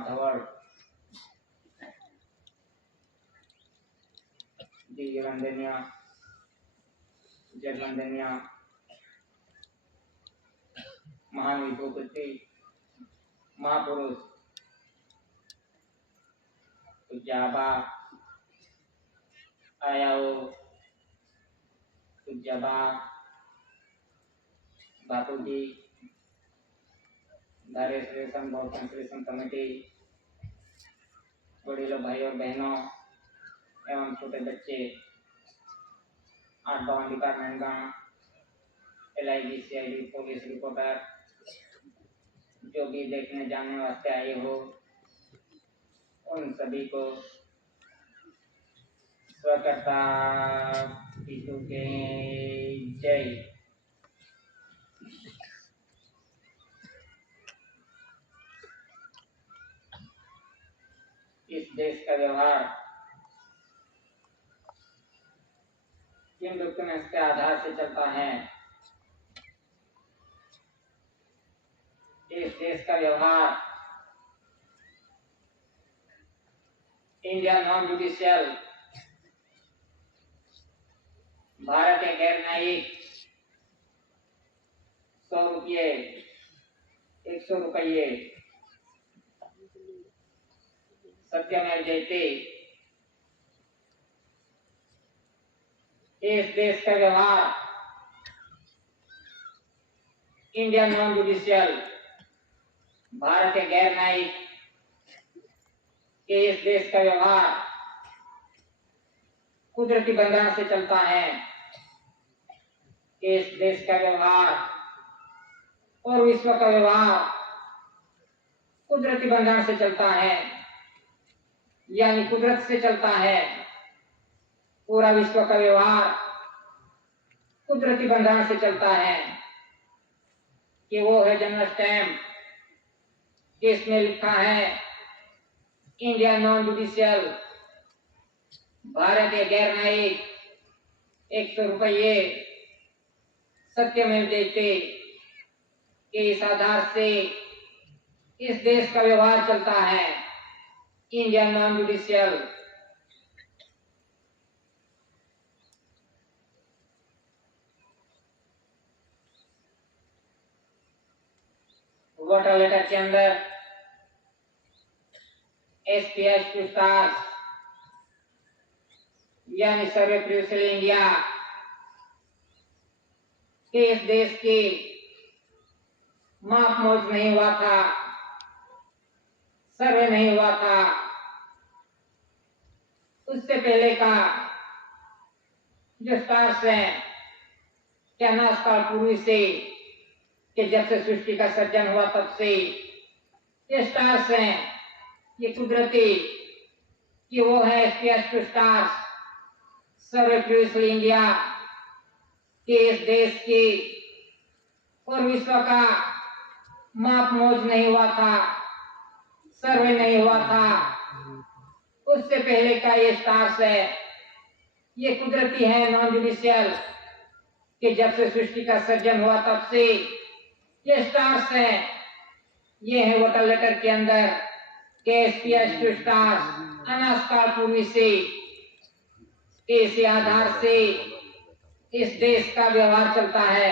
धवल दिव्य वंदनीय जगवंदनीय महान विभूति महापुरुष पूज्याबा आयाओ पूज्याबा बापू जी धारे श्रेष्ठ गौतम श्रेष्ठ कमेटी बड़े भाई और बहनों एवं छोटे बच्चे 8 बावन डिपार्टमेंट का LIG CID पुलिस रिपोर्टर जो भी देखने जानने वास्ते आए हो उन सभी को स्वकर्ता यीशु के जय। इस देश का व्यवहार किन डॉक्यूमेंट्स के आधार से चलता है? इस देश का व्यवहार इंडिया नॉन जुडिशियल भारत के गैर न्यायिक 100 रुपये 100 रुपये सत्यमेव जयते। इस देश का व्यवहार इंडिया नॉन जुडिशियल भारत के गैर न्यायिक इस देश का व्यवहार कुदरती बंधन से चलता है। इस देश का व्यवहार और विश्व का व्यवहार कुदरती बंधन से चलता है, यानी कुदरत से चलता है। पूरा विश्व का व्यवहार कुदरती बंधन से चलता है कि वो है जनरल स्टैम्प जिसमें लिखा है इंडिया नॉन जुडिशियल भारत के गैर न्यायिक 100 रुपये सत्यमेव जयते के इस आधार से इस देश का व्यवहार चलता है। India non judicial voter letter के अंदर SPS टू स्टार्स यानी सर्वे प्रिविलेज इंडिया के इस देश के माप मौज नहीं हुआ था, सर्वे नहीं हुआ था। उससे पहले का जो स्टार्स है क्या नासकाल पूर्वी से कि जब से सृष्टि का सर्जन हुआ तब से ये स्टार्स हैं, ये कुदरती कि वो है SPS two stars survey privilege India के इस देश की और विश्व का माप मौज नहीं हुआ था, सर्वे नहीं हुआ था। उससे पहले का ये स्टार्स है, ये कुदरती है नॉन जुडिशियल कि जब से सृष्टि का सर्जन हुआ तब से ये स्टार्स है। ये है वोटर लेटर के अंदर के SPS टू स्टार्स अनास्काल पूर्वी से इसी आधार से इस देश का व्यवहार चलता है।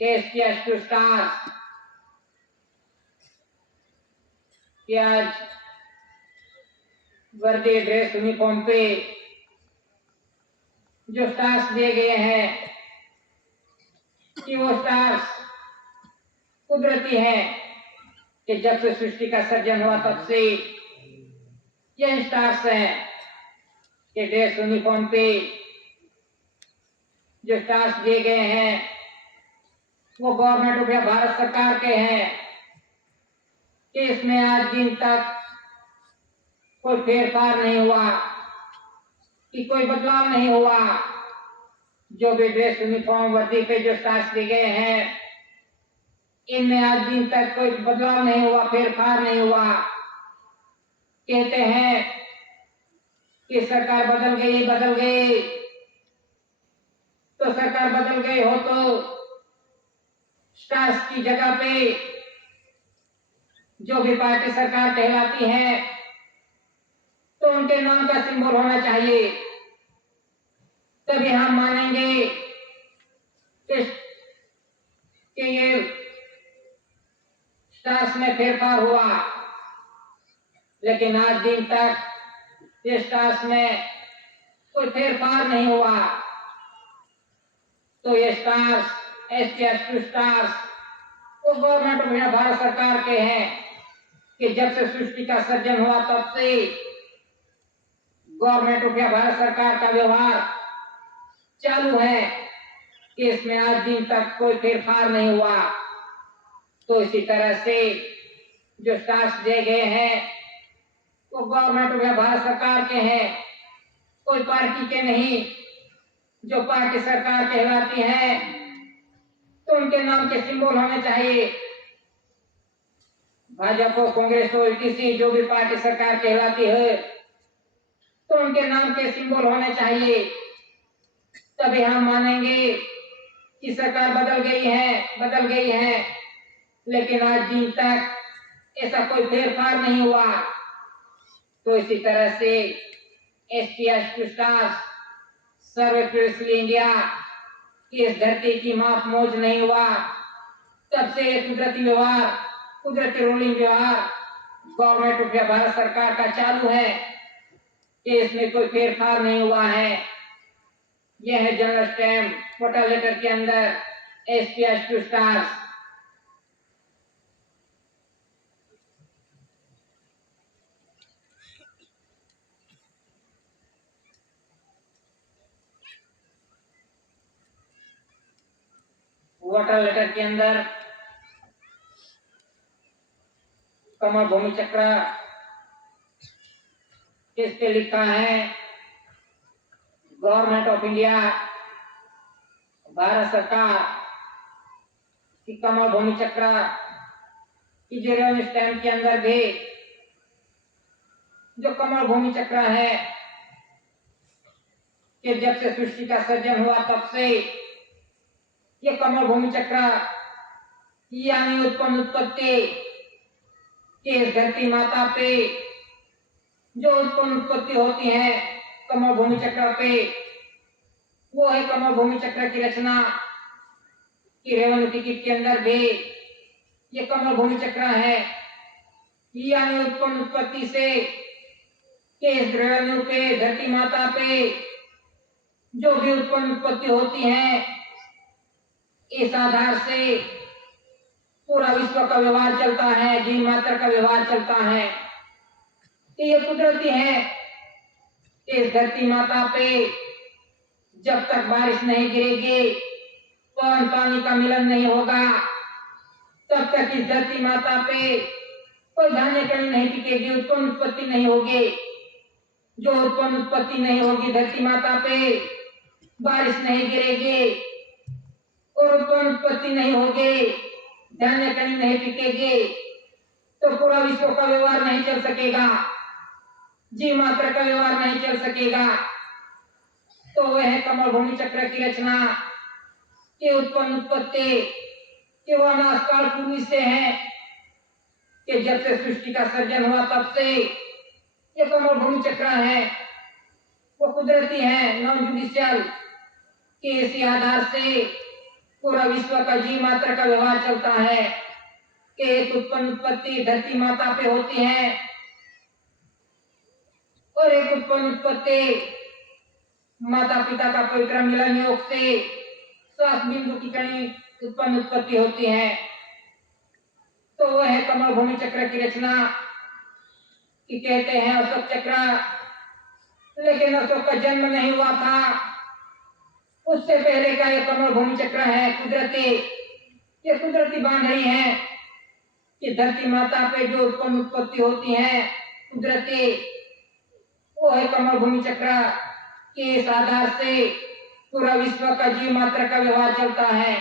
SPS टू स्टार्स कि आज वर्दी ड्रेस यूनिफॉर्म पे जो स्टार्स दिए गए हैं कि वो स्टार्स कुदरती है कि जब से सृष्टि का सर्जन हुआ तब से ये स्टार्स हैं कि ड्रेस यूनिफॉर्म पे जो स्टार्स दिए गए हैं वो गवर्नमेंट ऑफ इंडिया भारत सरकार के हैं कि इसमें आज दिन तक कोई फेरफार नहीं हुआ कि कोई बदलाव नहीं हुआ। जो भी ड्रेस यूनिफॉर्म वर्दी पे जो स्टार्स दिए गए हैं इनमें आज दिन तक कोई बदलाव नहीं हुआ, फेरफार नहीं हुआ। कहते हैं कि सरकार बदल गई तो सरकार बदल गई हो तो स्टार्स की जगह पे जो भी पार्टी सरकार कहलाती है तो उनके नाम का सिंबल होना चाहिए, तभी हम मानेंगे कि ये स्टार्स में फेरफार हुआ। लेकिन आज दिन तक ये स्टार्स में कोई फेरफार नहीं हुआ। तो ये स्टार्स, SC/ST स्टार्स वो गवर्नमेंट ऑफ भारत सरकार के हैं कि जब से सृष्टि का सर्जन हुआ तब से गवर्नमेंट ऑफ भारत सरकार का व्यवहार चालू है कि इसमें आज दिन तक कोई फेरफार नहीं हुआ। तो इसी तरह से जो स्टार्स दिए गए हैं वो गवर्नमेंट ऑफ भारत सरकार के हैं, कोई पार्टी के नहीं। जो पार्टी सरकार कहलाती है तो उनके नाम के सिंबल होने चाहिए। भाजपा हो, कांग्रेस हो, ETC जो भी पार्टी सरकार कहलाती है तो उनके नाम के सिंबल होने चाहिए, तभी हम मानेंगे कि सरकार बदल गई है। लेकिन आज दिन तक ऐसा कोई फेरफार नहीं हुआ। तो इसी तरह से SC/ST स्टार्स सर्वश्रेष्ठ इंडिया की इस धरती की माप मौज नहीं हुआ। तब से कुदरती रूलिंग व्यवहार गवर्नमेंट ऑफ भारत सरकार का चालू है कि इसमें कोई फेरफार नहीं हुआ है। यह है जनरल स्टैम्प वोटर लेटर के अंदर SC/ST स्टार्स। वोटर लेटर के अंदर कमल भूमि चक्र किस पे लिखा है? गवर्नमेंट ऑफ इंडिया भारत सरकार की कमल भूमि चक्र की जीरो स्टैम्प के अंदर भी जो कमल भूमि चक्र है कि जब से सृष्टि का सर्जन हुआ तब से ये कमल भूमि चक्र यानी उत्पन्न उत्पत्ति के इस धरती माता पे जो उत्पन्न उत्पत्ति होती है कमल भूमि चक्र पे, वो है कमल भूमि चक्र की रचना की रेवेन्यू टिकट के अंदर भी ये कमल भूमि चक्र है यानी उत्पन्न उत्पत्ति से के इस रेवेन्यू पे धरती माता पे जो भी उत्पन्न उत्पत्ति होती है, इस आधार से पूरा विश्व का व्यवहार चलता है, जीव मात्र का व्यवहार चलता है। कि ये कुदरती है कि इस धरती माता पे जब तक बारिश नहीं गिरेगी, पानी का मिलन नहीं होगा, तब तक इस धरती माता पे कोई धान्य कणी नहीं टिकेगी, उत्पन्न उत्पत्ति नहीं होगी। जो उत्पन्न उत्पत्ति नहीं होगी धरती माता पे, बारिश नहीं गिरेगी और उत्पन्न उत्पत्ति नहीं होगी, धान्य कणी नहीं टिकेगी, तो पूरा विश्व का व्यवहार नहीं चल सकेगा, जीव मात्र का व्यवहार नहीं चल सकेगा। तो वह कमल भूमि चक्र की रचना की उत्पन्न उत्पत्ति कि वह अनादिकाल पूर्व से है कि जब से सृष्टि का सर्जन हुआ तब से ये कमल भूमि चक्र है, वो कुदरती है, नॉन जुडिशियल कि इसी आधार से पूरा विश्व का जीव मात्र का व्यवहार चलता है कि एक उत्पन्न उत्पत्ति धरती माता पे होती है और एक उत्पन्न उत्पत्ति माता पिता का पवित्र मिलन योग से श्वास बिंदु की कणी उत्पन्न उत्पत्ति होती है। तो वह है कमल भूमि चक्र की रचना कि कहते हैं अशोक चक्र, लेकिन अशोक का जन्म नहीं हुआ था, उससे पहले का ये कमल भूमि चक्र है कुदरती। ये कुदरती बांध रही है कि धरती माता पे जो उत्पन्न उत्पत्ति होती है कुदरती, वो है कमल भूमि चक्र के इस आधार से पूरा विश्व का जीव मात्र का व्यवहार चलता है।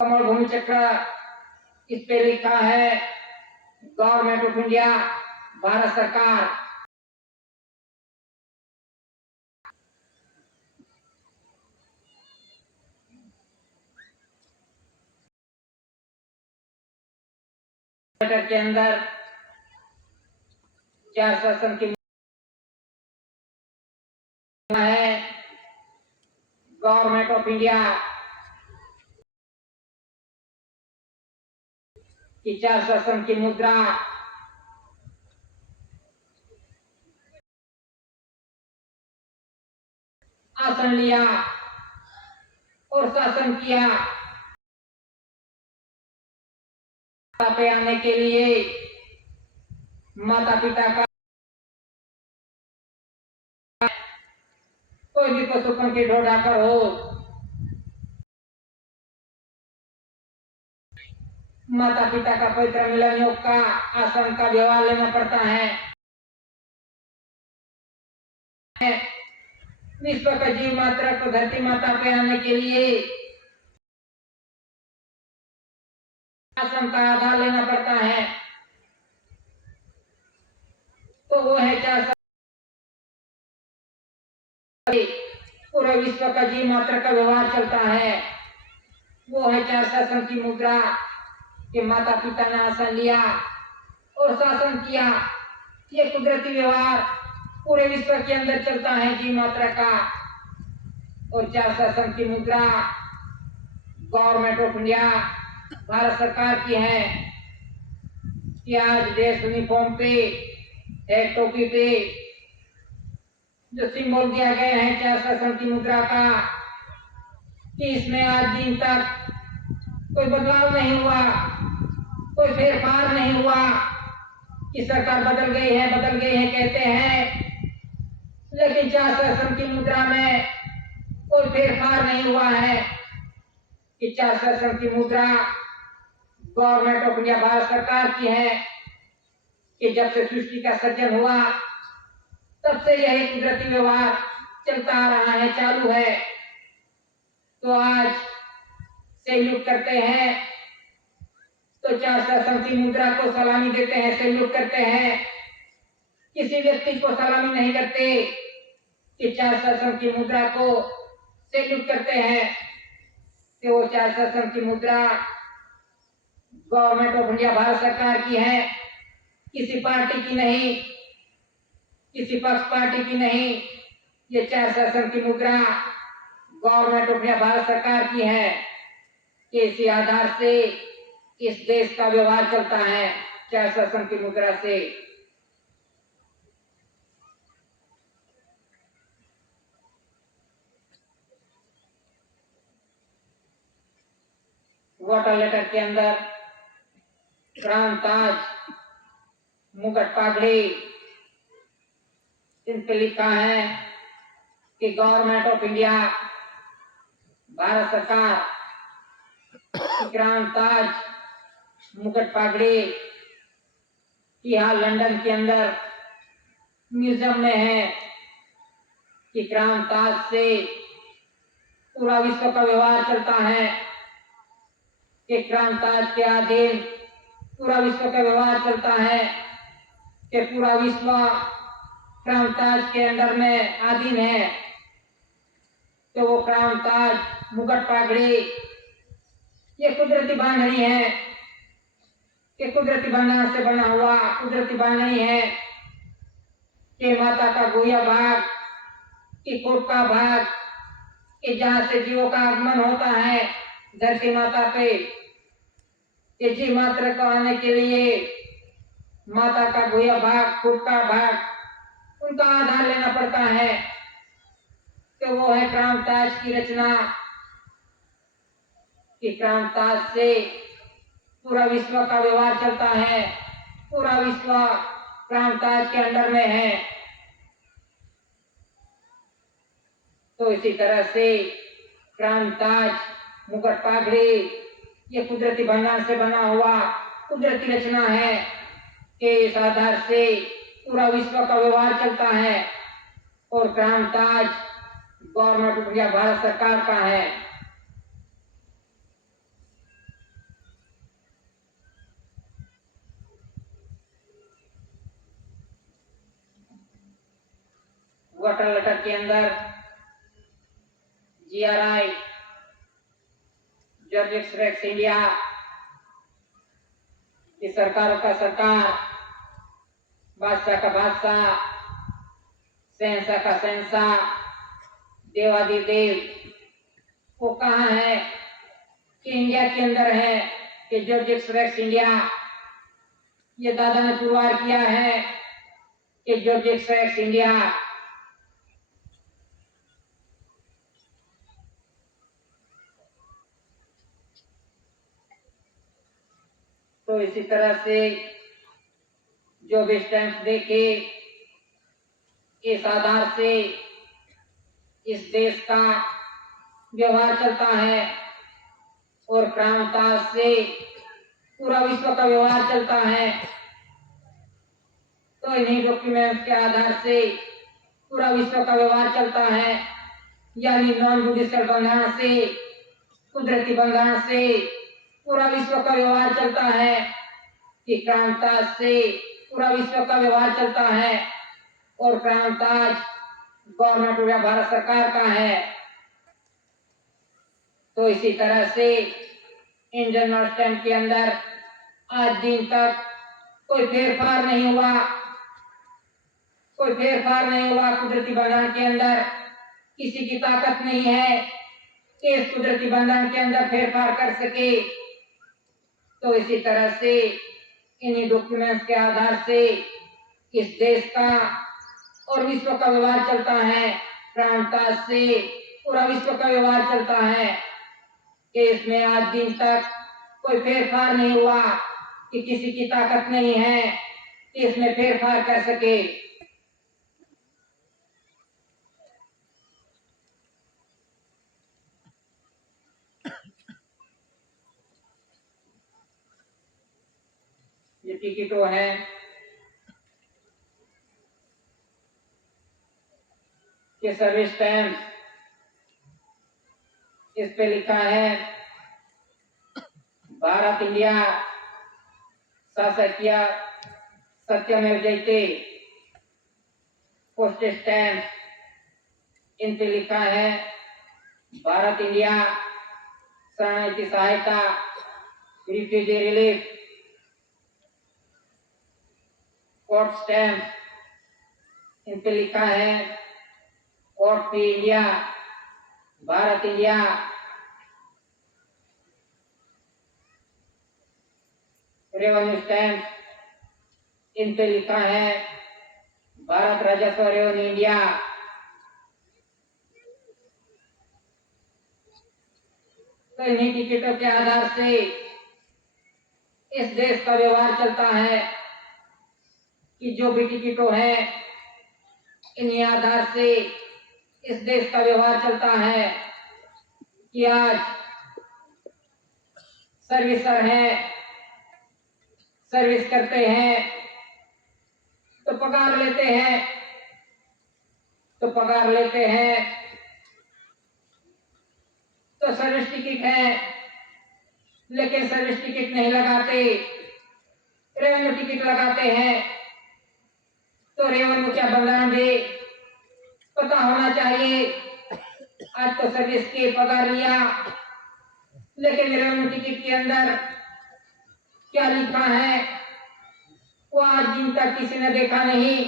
कमल भूमि चक्र इस पे लिखा है गवर्नमेंट ऑफ इंडिया भारत सरकार। लेटर के अंदर चार शासन की है गवर्नमेंट ऑफ इंडिया की चार शासन की मुद्रा आसन लिया और शासन किया पे आने के लिए माता पिता का कोई भी पशु पंखी ढोढ़ाकर हो माता पिता का पवित्र मिलन योग का आसन का व्यवहार लेना पड़ता है। विश्व का जीव मात्रा को धरती माता पे आने के लिए आसन का आधार लेना पड़ता है। तो वो है चार पूरे विश्व का जीव मात्रा का व्यवहार चलता है। वो है चार शासन की मुद्रा कि माता पिता ने आसन लिया और शासन किया। ये कुदरती व्यवहार पूरे विश्व के अंदर चलता है जीव मात्रा का। और चार शासन की मुद्रा गवर्नमेंट ऑफ इंडिया भारत सरकार की है कि आज देश यूनिफॉर्म पे एक टोपी पे जो सिंबल दिया गया है चार शासन की मुद्रा का कि इसमें आज दिन तक कोई बदलाव नहीं हुआ, कोई फेरफार नहीं हुआ कि सरकार बदल गई है कहते हैं, लेकिन चार शासन की मुद्रा में कोई फेरफार नहीं हुआ है कि चार शासन की मुद्रा गवर्नमेंट ऑफ इंडिया भारत सरकार की है कि जब से सृष्टि का सृजन हुआ तब से यही कुदरती व्यवहार चलता आ रहा है, चालू है। तो आज सैल्यूट करते हैं, तो चार शासन की मुद्रा को सलामी देते हैं, सैल्यूट करते हैं। किसी व्यक्ति को सलामी नहीं करते कि चार शासन की मुद्रा को सैल्यूट करते हैं कि वो चार शासन की मुद्रा गवर्नमेंट ऑफ इंडिया भारत सरकार की है, किसी पार्टी की नहीं, किसी पक्ष पार्टी की नहीं। ये चार शासन की मुद्रा गवर्नमेंट ऑफ इंडिया भारत सरकार की है कि इसी आधार से इस देश का व्यवहार चलता है चार शासन की मुद्रा से। वाटर लेटर के अंदर क्राउन ताज मुकुट पागड़ी इन पे लिखा है कि गवर्नमेंट ऑफ इंडिया भारत सरकार क्राउन ताज मुकुट पागड़ी यहाँ लंदन के अंदर म्यूजियम में है कि क्राउन ताज से पूरा विश्व का व्यवहार चलता है कि क्राउन ताज के अधीन पूरा विश्व का व्यवहार चलता है कि पूरा विश्व क्राउन ताज के अंदर में अधीन है। तो वो क्राउन ताज मुकुट पागड़ी ये कुदरती बांधनी है कि कुदरती भंडार से बना हुआ कुदरती बांधनी है कि माता का गोया भाग कि कोट का भाग कि जहाँ से जीवों का आगमन होता है धरती माता पे कि जीव मात्र को आने के लिए माता का गोया भाग कोट का भाग उनका आधार लेना पड़ता है। तो वो है क्राउन ताज की रचना कि क्राउन ताज से पूरा विश्व का व्यवहार चलता है, पूरा विश्व क्राउन ताज के अंडर में है। तो इसी तरह से क्राउन ताज मुकुट पागड़ी ये कुदरती भंडार से बना हुआ कुदरती रचना है कि इस आधार से पूरा विश्व का व्यवहार चलता है। और क्राउन ताज गवर्नमेंट ऑफ इंडिया भारत सरकार का है। वाटर लेटर के अंदर GRI George x rex India कि सरकारों का सरकार, बादशाह का बादशाह, शहंशाह का शहंशाह, देवादिदेव वो कहाँ है? कि इंडिया के अंदर है। कि जॉर्ज एक्स इंडिया, ये दादा ने पुरवार किया है कि जॉर्ज एक्स इंडिया। तो इसी तरह से जो भी स्टैंप देखे, इस आधार से इस देश का व्यवहार चलता है और क्रांताज से पूरा विश्व का व्यवहार चलता है। तो इन्हीं डॉक्यूमेंट के आधार से पूरा विश्व का व्यवहार चलता है। यानी नॉन जुडिशियल बंधारण से, कुदरती बंधारण से पूरा विश्व का व्यवहार चलता है। कि क्रांताज से पूरा विश्व का व्यवहार चलता है और क्रांताज गवर्नमेंट या भारत सरकार का है। तो इसी तरह से इंडियन स्टैंप के अंदर आज दिन तक कोई फेरफार नहीं हुआ, कोई फेरफार नहीं हुआ। कुदरती बंधारण के अंदर किसी की ताकत नहीं है कि इस कुदरती बंधारण के अंदर फेरफार कर सके। तो इसी तरह से इन्हीं डॉक्यूमेंट्स के आधार से इस देश का और विश्व का व्यवहार चलता है। क्रांताज से पूरा विश्व का व्यवहार चलता है कि इसमें आज दिन तक कोई फेरफार नहीं हुआ कि किसी की ताकत नहीं है कि इसमें फेरफार कर सके। ये टिकटों है कि सर्विस टैक्स, इस पे लिखा है भारत इंडिया शासकीय सत्यमेव जयते। पोस्टेज स्टैम्प, इन पे लिखा है भारत इंडिया शरणार्थी सहायता, रिफ्यूजी रिलीफ। कोर्ट स्टैम्प, इन पे लिखा है court fee India, Bharat India. Revenue stamp, इन पे लिखा है भारत राजस्व रेवेन्यू इंडिया। तो इन्हीं टिकटों के आधार से इस देश का व्यवहार चलता है कि जो भी टिकटों है, इन्हीं आधार से इस देश का व्यवहार चलता है कि आज सर्विसर है, सर्विस करते हैं तो पगार लेते हैं, तो पगार लेते हैं तो सर्विस टिकट है, लेकिन सर्विस टिकट नहीं लगाते, रेवेन्यू टिकट लगाते हैं। तो रेवेन्यू क्या बंधारण भी पता होना चाहिए। आज तो सर्विस के पगार लिया, लेकिन रेवेन्यू टिकट के अंदर क्या लिखा है वो आज दिन तक किसी ने देखा नहीं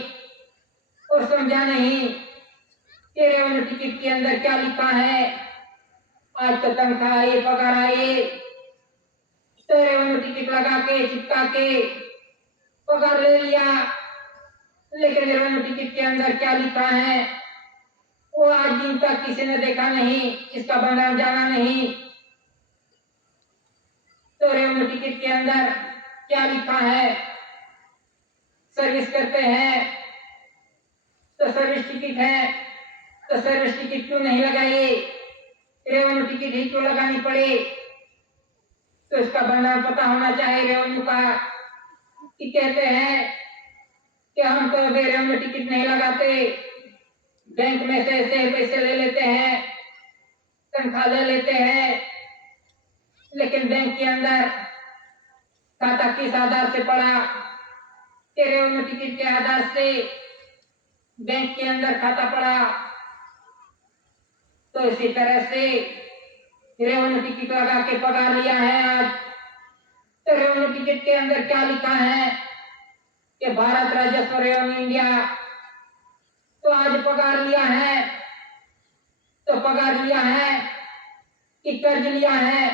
और समझा नहीं कि रेवेन्यू टिकट के अंदर क्या लिखा है। आज तो तनख्वाह आई, पगार आई, तो रेवेन्यू टिकट लगा के चिपका के पगार ले लिया, लेकिन रेवेन्यू टिकट के अंदर क्या लिखा है वो आज दिन तक किसी ने देखा नहीं, इसका बंधारण जाना नहीं। तो रेवेन्यू टिकट के अंदर क्या लिखा है? सर्विस करते हैं तो सर्विस टिकट है, तो सर्विस टिकट क्यों नहीं लगाई? रेवेन्यू टिकट ही क्यों लगानी पड़ी? तो इसका बंधारण पता होना चाहिए रेवेन्यू का कि कहते हैं कि हम तो रेवेन्यू टिकट नहीं लगाते, बैंक में से ऐसे पैसे ले लेते हैं, तनख्वाह ले लेते हैं, लेकिन बैंक के अंदर खाता किस आधार से पड़ा? कि रेवेन्यू टिकट के आधार से बैंक के अंदर खाता पड़ा। तो इसी तरह से रेवेन्यू टिकट लगा के पगार लिया है आज, तो रेवेन्यू टिकट के अंदर क्या लिखा है कि भारत राजस्व रेवेन्यू इंडिया। तो आज पगार लिया है तो पगार लिया है कि कर्ज लिया है?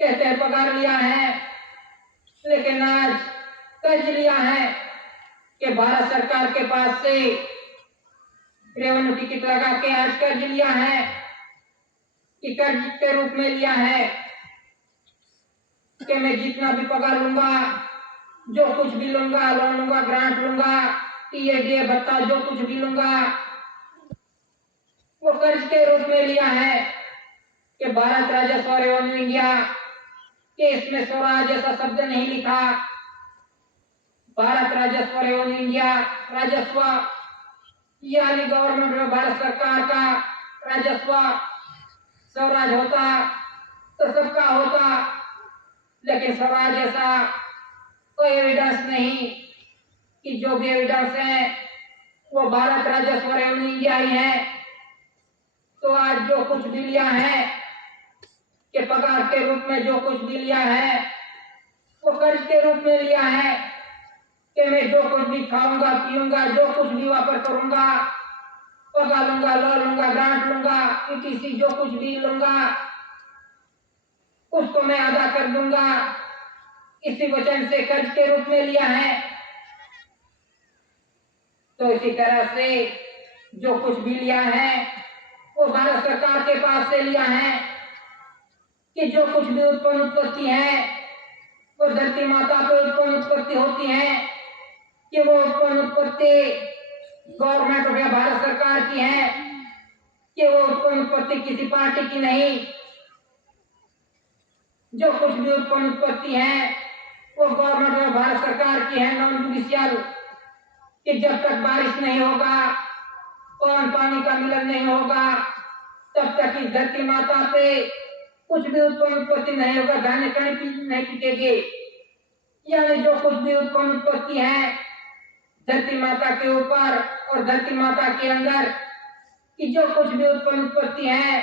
कहते हैं पगार लिया है, लेकिन आज कर्ज लिया है कि भारत सरकार के पास से रेवेन्यू टिकट लगा के आज कर्ज लिया है कि कर्ज के रूप में लिया है कि मैं जितना भी पगार लूंगा, जो कुछ भी लूंगा, लोन लूंगा, ग्रांट लूंगा, टीएडीए भत्ता जो कुछ भी लूंगा, वो कर्ज के रूप में लिया है कि भारत राजस्व रेवेन्यू इंडिया कि इसमें स्वराज जैसा शब्द नहीं लिखा। भारत राजस्व रेवेन्यू इंडिया, राजस्व यानी गवर्नमेंट में भारत सरकार का राजस्व स्वराज होता तो सबका होता, लेकिन स्वराज जैसा कोई एविडेंस नहीं कि जो भी एविडेंस है वो भारत राजस्व रेवेन्यू इंडिया ही है। तो आज जो कुछ भी लिया है कि पगार के रूप में जो कुछ भी लिया है वो कर्ज के रूप में लिया है कि मैं जो कुछ भी खाऊंगा, पीऊंगा, जो कुछ भी वापर करूंगा, पगार लूंगा, लोन लूंगा, ग्रांट लूंगा, ईटीसी जो कुछ भी लूंगा उसको मैं अदा कर दूंगा, इसी वचन से कर्ज के रूप में लिया है। तो इसी तरह से जो कुछ भी लिया है वो भारत सरकार के पास से लिया है कि जो कुछ भी उत्पन्न उत्पत्ति है वो धरती माता पे उत्पन्न उत्पत्ति होती है कि वो उत्पन्न उत्पत्ति गवर्नमेंट ऑफ भारत सरकार की है कि वो उत्पन्न उत्पत्ति किसी पार्टी की नहीं। जो कुछ भी उत्पन्न उत्पत्ति है वो गवर्नमेंट ऑफ भारत सरकार की है, नॉन जुडिशियल, कि जब तक बारिश नहीं होगा, पवन पानी का मिलन नहीं होगा, तब तक इस धरती माता पे कुछ भी उत्पन्न उत्पत्ति नहीं होगा, धान्य कहीं नहीं पिटेगी। यानी जो कुछ भी उत्पन्न उत्पत्ति है धरती माता के ऊपर और धरती माता के अंदर कि जो कुछ भी उत्पन्न उत्पत्ति है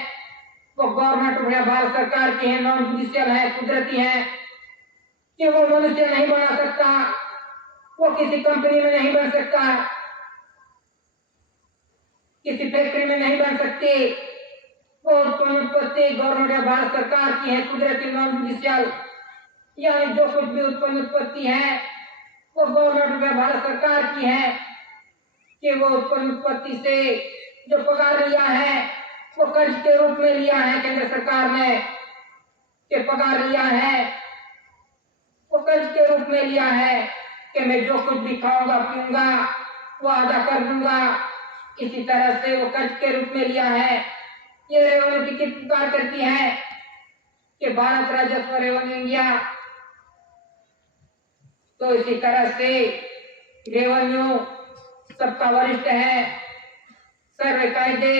वो गवर्नमेंट ऑफ भारत सरकार की है, नॉन जुडिशियल है, कुदरती है कि वो मनुष्य नहीं बना सकता, वो किसी कंपनी में नहीं बन सकता, किसी फैक्ट्री में नहीं बन सकती। वो उत्पन्न उत्पत्ति गवर्नमेंट ऑफ भारत सरकार की है, कुदरती, नॉन जुडिशियल। यानी जो कुछ भी उत्पन्न उत्पत्ति है वो गवर्नमेंट ऑफ भारत सरकार की है कि वो उत्पन्न उत्पत्ति से जो पगार लिया है वो कर्ज के रूप में लिया है केंद्र सरकार ने, कि पगार लिया है वो कर्ज के रूप में लिया है कि मैं जो कुछ भी खाऊंगा, पीऊंगा, वो अदा कर दूंगा, इसी तरह से वो कर्ज के रूप में लिया है। ये रेवेन्यू टिकट पुकार करती है कि भारत राजस्व रेवेन्यू इंडिया। तो इसी तरह से रेवेन्यू सबका वरिष्ठ है, सर्व कायदे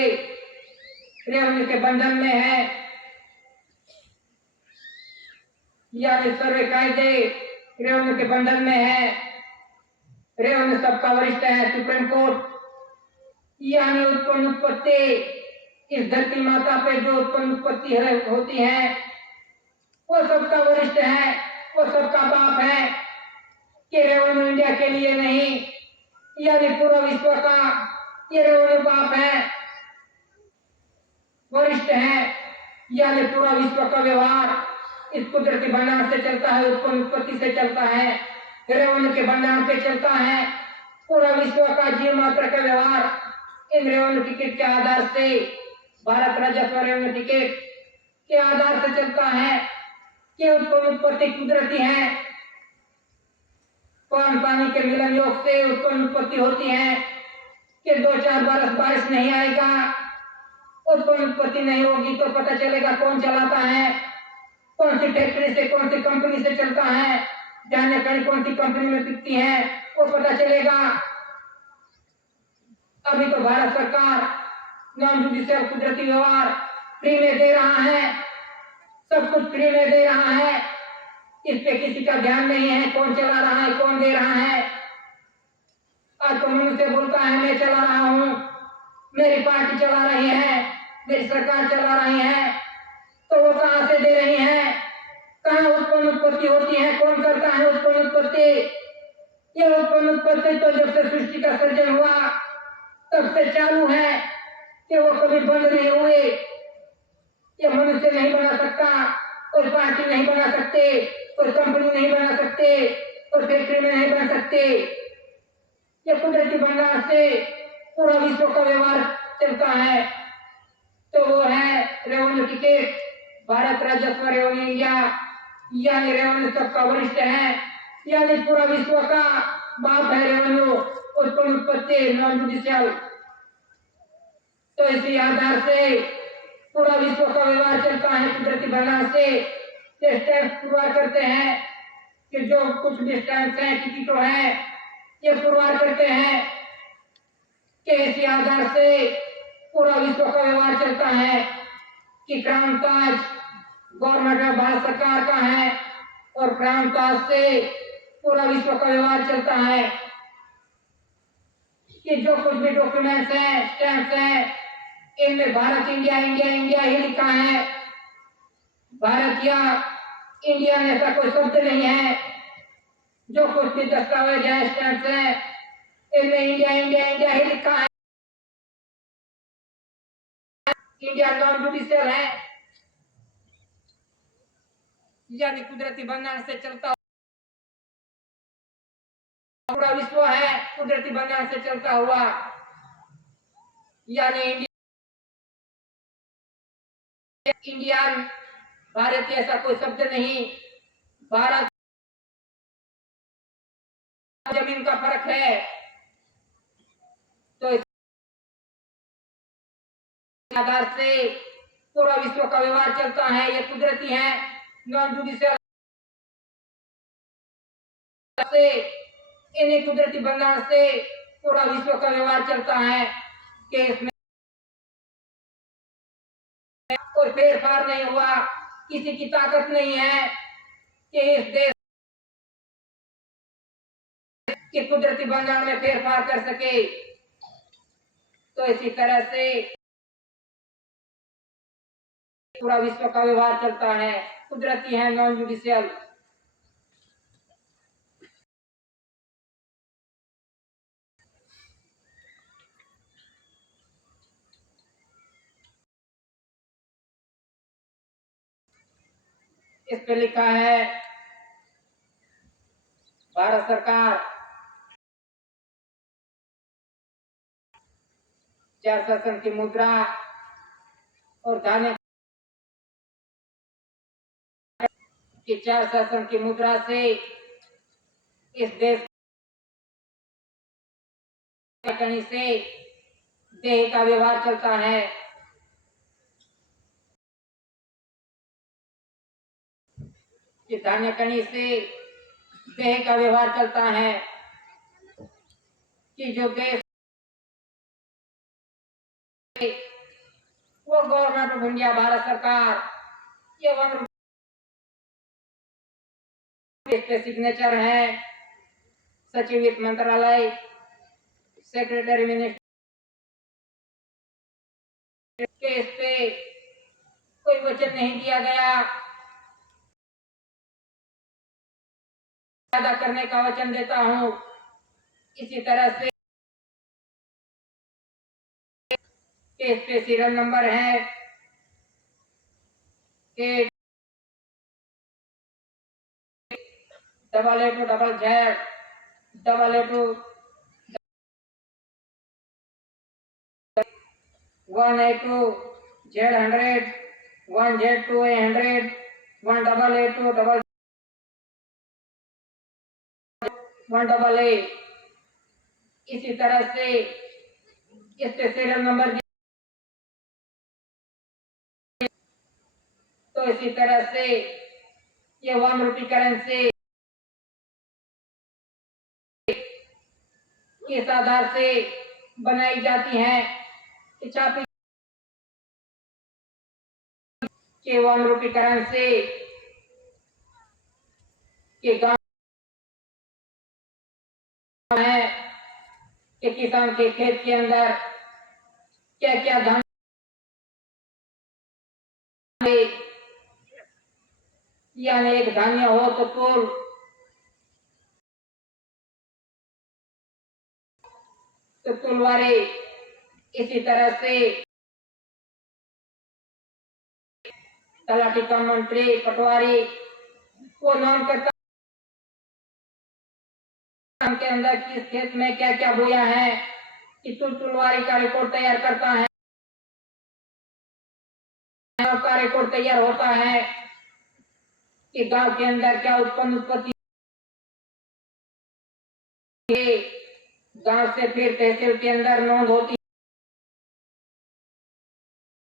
रेवेन्यू के बंधन में है, यानी सर्व कायदे रेवेन्यू के बंधन में है। रेवेन्यू सबका वरिष्ठ है, सुप्रीम कोर्ट, यानी उत्पन्न उत्पत्ति इस धरती माता पे जो उत्पन्न उत्पत्ति होती है वो सबका वरिष्ठ है, वो सबका बाप है कि रेवेन्यू इंडिया के लिए नहीं, यानी पूरा विश्व का ये रेवेन्यू बाप है, वरिष्ठ है, यानी पूरा विश्व का व्यवहार इस कुदरती भंडार से चलता है, उत्पन्न उत्पत्ति से चलता है, रेवेन्यू के भंडार से चलता है। पूरा विश्व का जीव मात्र का व्यवहार इन रेवेन्यू टिकट के आधार से, भारत राजस्व रेवेन्यू टिकट के आधार से चलता है कि उत्पन्न उत्पत्ति कुदरती है, पवन पानी के मिलन योग से उत्पन्न उत्पत्ति होती है कि 2-4 बरस बारिश नहीं आएगा, उत्पन्न उत्पत्ति नहीं होगी तो पता चलेगा कौन चलाता है, कौन सी फैक्ट्री से, कौन सी कंपनी से चलता है, धान्य कहीं कौन सी कंपनी में बिकती है वो पता चलेगा। अभी तो भारत सरकार नॉन जुडिशियल कुदरती व्यवहार फ्री में दे रहा है, सब कुछ फ्री में दे रहा है, इस पे किसी का ध्यान नहीं है कौन चला रहा है, कौन दे रहा है। आज तो मनुष्य बोलता है मैं चला रहा हूँ, मेरी पार्टी चला रही है, मेरी सरकार चला रही है, तो वो कहां से दे रही है, कहाँ उत्पन्न उत्पत्ति होती है, कौन करता है उत्पन्न उत्पत्ति? ये उत्पन्न उत्पत्ति तो जब से सृष्टि का सर्जन हुआ तब से चालू है कि वो कभी बंद नहीं हुए। ये मनुष्य नहीं बना सकता, कोई पार्टी नहीं बना सकते, कोई कंपनी नहीं बना सकते, कोई फैक्ट्री में नहीं बना सकते। ये कुदरती भंडार से पूरा विश्व का व्यवहार चलता है। तो वो है रेवेन्यू टिकट, भारत राजस्व रेवेन्यू इंडिया, यानी रेवेन्यू सबका वरिष्ठ है, यानी पूरा विश्व का बाप है रेवेन्यू, उत्पन्न उत्पत्ति नॉन जुडिशियल। तो इसी आधार से पूरा विश्व का व्यवहार चलता है कुदरती भंडार से। स्टैंप पुरवार करते हैं कि जो कुछ भी स्टैंप है, टिकटों है, ये पुरवार करते हैं कि इसी आधार से पूरा विश्व का व्यवहार चलता है कि क्राउन ताज गवर्नमेंट ऑफ भारत सरकार का है और क्राउन ताज से पूरा विश्व का व्यवहार चलता है कि जो कुछ भी डॉक्यूमेंट्स हैं, स्टैंप्स हैं, इनमें भारत इंडिया इंडिया इंडिया ही लिखा है। भारत या इंडिया में ऐसा कोई शब्द नहीं है। जो कुछ भी दस्तावेज है, स्टैंप्स हैं, इनमें इंडिया इंडिया इंडिया ही लिखा है। इंडिया नॉन जुडिशियल है, यानी कुदरती भंडार से चलता पूरा विश्व है, कुदरती भंडार से चलता हुआ, यानी इंडियन भारतीय ऐसा कोई शब्द नहीं। भारत जमीन का फर्क है। तो इस आधार से पूरा विश्व का व्यवहार चलता है। ये कुदरती है, नॉन जुडिशियल से इन्हीं कुदरती भंडार से पूरा विश्व का व्यवहार चलता है कि इसमें कोई फेरफार नहीं हुआ। किसी की ताकत नहीं है कि इस देश के कुदरती भंडार में फेरफार कर सके। तो इसी तरह से पूरा विश्व का व्यवहार चलता है, कुदरती है, नॉन जुडिशियल। इस पे लिखा है भारत सरकार 4 शासन की मुद्रा और धान्य की 4 शासन की मुद्रा से इस देश कहीं से देह का व्यवहार चलता है। कि धान्य कणी से देह का व्यवहार चलता है कि जो देश वो गवर्नमेंट ऑफ इंडिया भारत सरकार ये 1 रुपये सिग्नेचर है सचिव वित्त मंत्रालय, सेक्रेटरी मिनिस्टर के इस पे कोई वचन नहीं दिया गया, अदा करने का वचन देता हूँ। इसी तरह से इस पे सीरियल नंबर है कि 8822 88 182 Z100 1Z2 A100 1882 1AA। इसी तरह से इस पे सीरियल नंबर, तो इसी तरह से ये 1 रुपये करेंसी इस आधार से बनाई जाती है कि छापी के 1 रुपये करेंसी के गांव है कि किसान के खेत के अंदर क्या क्या धान यानी एक धान्य हो तो तूल, तो तुलवारे। इसी तरह से तलाटी का मंत्री पटवारी वो नाम करता के अंदर किस खेत में क्या क्या बोया है, कि तुलवारी का रिकॉर्ड तैयार करता है, का रिकॉर्ड तैयार होता है कि गांव के अंदर क्या उत्पत्ति है। गांव से फिर तहसील के अंदर नोंद होती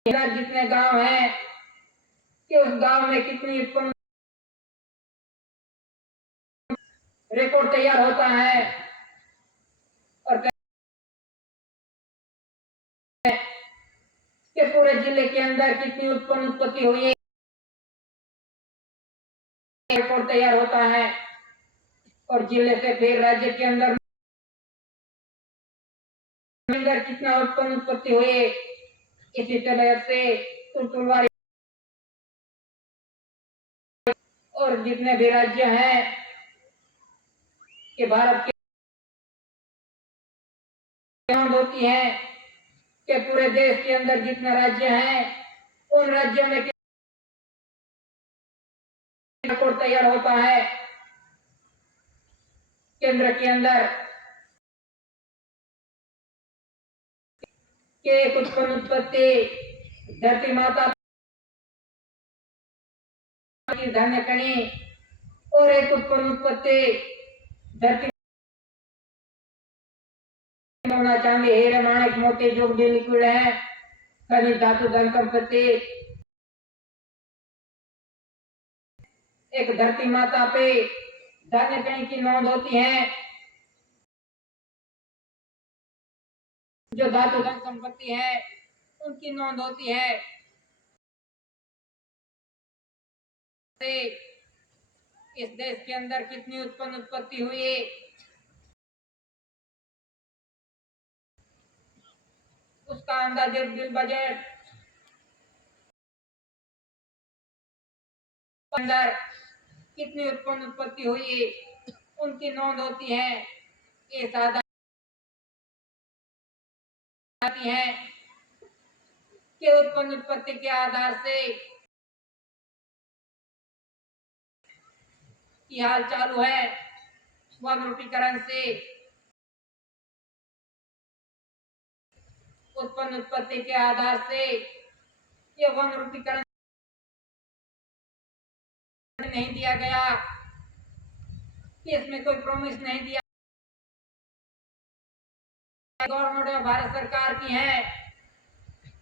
है, जितने गांव हैं कि उस गांव में कितनी उत्पन्न रिकॉर्ड तैयार होता है, और कि पूरे जिले के अंदर कितनी उत्पत्ति हुई है, रिकॉर्ड तैयार होता है। और जिले से फिर राज्य के अंदर कितना उत्पत्ति हुई। इसी तरह से तुलवारी और जितने भी राज्य हैं कि भारत के नोंद होती है कि पूरे देश के अंदर जितने राज्य हैं उन राज्यों में रिकॉर्ड तैयार होता है। केंद्र के अंदर के उत्पन्न उत्पत्ति धरती माता की धान्य कणी, और एक उत्पन्न उत्पत्ति धरती सोना चांदी हीरे माणिक मोती जो भी लिक्विड है, खनिज धातु धन संपत्ति। एक धरती माता पे धान्य कणी की नोंद होती है, जो धातु धन संपत्ति है उनकी नोंद होती है। इस देश के अंदर कितनी उत्पन्न उत्पत्ति हुई, उसका अंदाजे बिल बजट अंदर कितनी उत्पन्न उत्पत्ति हुई उनकी नोंद होती है। ये साधा है कि उत्पन्न उत्पत्ति के आधार से की हाल चालू है वन रूपीकरण से। उत्पन्न उत्पत्ति के आधार से ये वन रूपीकरण नहीं दिया गया, कि इसमें कोई प्रॉमिस नहीं दिया। गवर्नमेंट भारत सरकार की है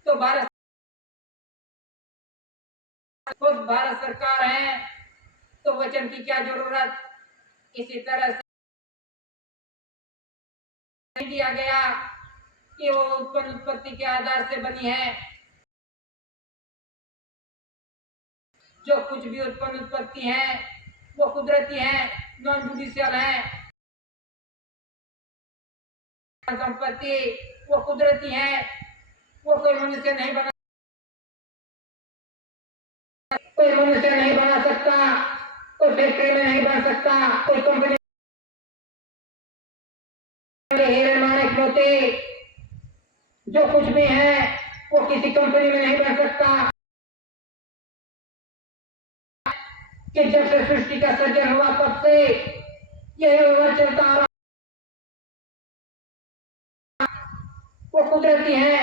तो खुद भारत सरकार है तो वचन की क्या जरूरत। इसी तरह से नहीं दिया गया कि वो उत्पन्न उत्पत्ति के आधार से बनी है। जो कुछ भी उत्पन्न उत्पत्ति है वो कुदरती है, नॉन जुडिशियल है। संपत्ति वो कुदरती है, वो कोई मनुष्य नहीं बना सकता, कोई फैक्ट्री में नहीं बन सकता, कोई कंपनी हीरे माणिक मोती जो कुछ भी है वो किसी कंपनी में नहीं बन सकता। कि जब से सृष्टि का सर्जन हुआ तब से यही व्यवहार चलता आ रहा, वो कुदरती है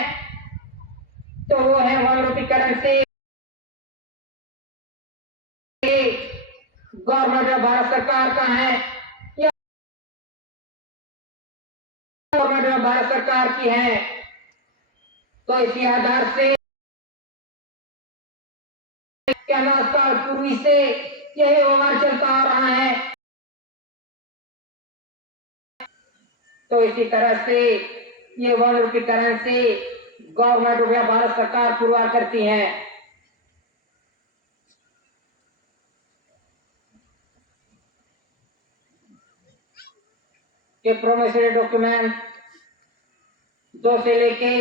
तो वो है वन रूपीकरण से। गवर्नमेंट भारत सरकार का है या गवर्नमेंट भारत सरकार की है, तो इसी आधार से काल पूर्वी से यही व्यवहार चलता आ रहा है। तो इसी तरह से ये वन रूपीकरण से गवर्नमेंट ऑफ भारत सरकार पुरवार करती है। कि प्रोमिसरी डॉक्यूमेंट 2 से लेके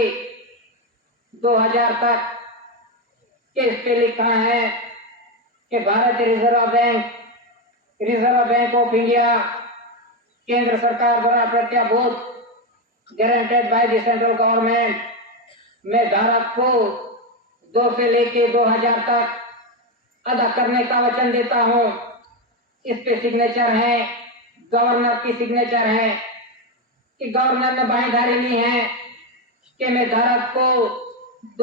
2000 तक के इस पे लिखा है कि भारतीय रिजर्व बैंक ऑफ इंडिया केंद्र सरकार द्वारा प्रत्याभूत guaranteed by the central government में धारक को 2 से लेके 2000 तक अदा करने का वचन देता हूं। इस पे सिग्नेचर है, गवर्नर की सिग्नेचर है कि गवर्नर ने बांयधारी ली है कि मैं धारक को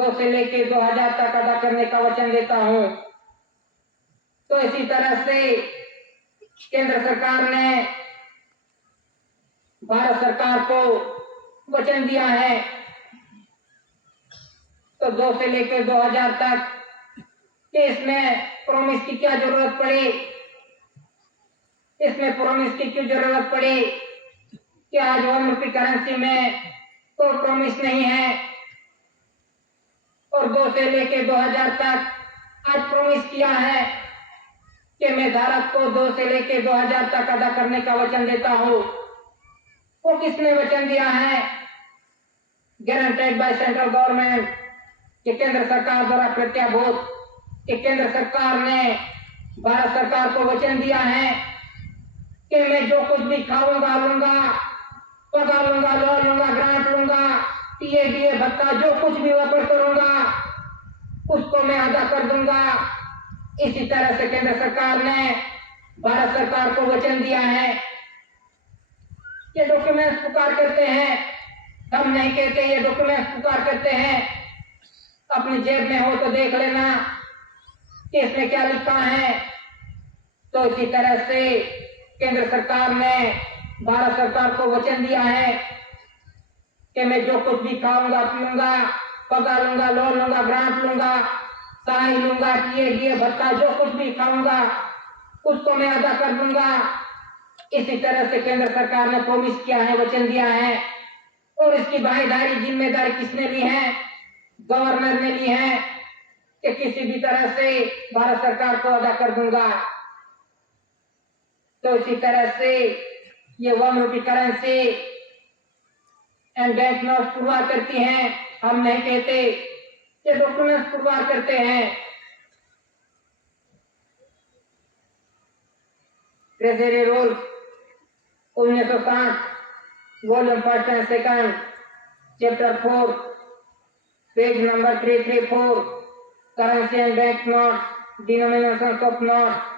2 से लेके 2000 तक अदा करने का वचन देता हूं। तो इसी तरह से केंद्र सरकार ने भारत सरकार को वचन दिया है, तो 2 से लेकर 2000 तक कि इसमें प्रॉमिस की क्या जरूरत पड़े, इसमें प्रॉमिस की क्यों जरूरत पड़े कि आज 1 रुपये करेंसी में कोई प्रॉमिस नहीं है और 2 से लेकर 2000 तक आज प्रॉमिस किया है कि मैं धारक को 2 से लेकर 2000 तक अदा करने का वचन देता हूं। वो किसने वचन दिया है? गारंटेड बाय सेंट्रल गवर्नमेंट कि केंद्र सरकार द्वारा प्रत्याभूत कि केंद्र सरकार ने भारत सरकार को वचन दिया है कि मैं जो कुछ भी खाऊंगा लूंगा, पगार लूंगा, लोन लूंगा, ग्रांट लूंगा, टीए भत्ता जो कुछ भी वापस करूंगा उसको मैं अदा कर दूंगा। इसी तरह से केंद्र सरकार ने भारत सरकार को वचन दिया है। ये डॉक्यूमेंट्स पुकार करते हैं, हम नहीं कहते, ये डॉक्यूमेंट्स पुकार करते हैं। अपनी जेब में हो तो देख लेना कि इसमें क्या लिखा है। तो इसी तरह से केंद्र सरकार ने भारत सरकार को वचन दिया है कि मैं जो कुछ भी खाऊंगा, पीऊंगा, पगार लूंगा, लोन लूंगा, ग्रांट लूंगा, सहाय लूंगा, टीए भत्ता जो कुछ भी खाऊंगा उसको मैं अदा कर दूंगा। इसी तरह से केंद्र सरकार ने प्रॉमिस किया है, वचन दिया है। और इसकी बांयधारी, जिम्मेदारी किसने ली है? गवर्नर ने ली है कि किसी भी तरह से भारत सरकार को अदा कर दूंगा। तो इसी तरह से ये 1 रुपये currency and bank note Purwar करती हैं, हम नहीं कहते, ये डॉक्यूमेंट पुरवार करते हैं। Treasury rule 1960 volume 1 and 2 chapter 4 page number 334 currency and bank note denominations of note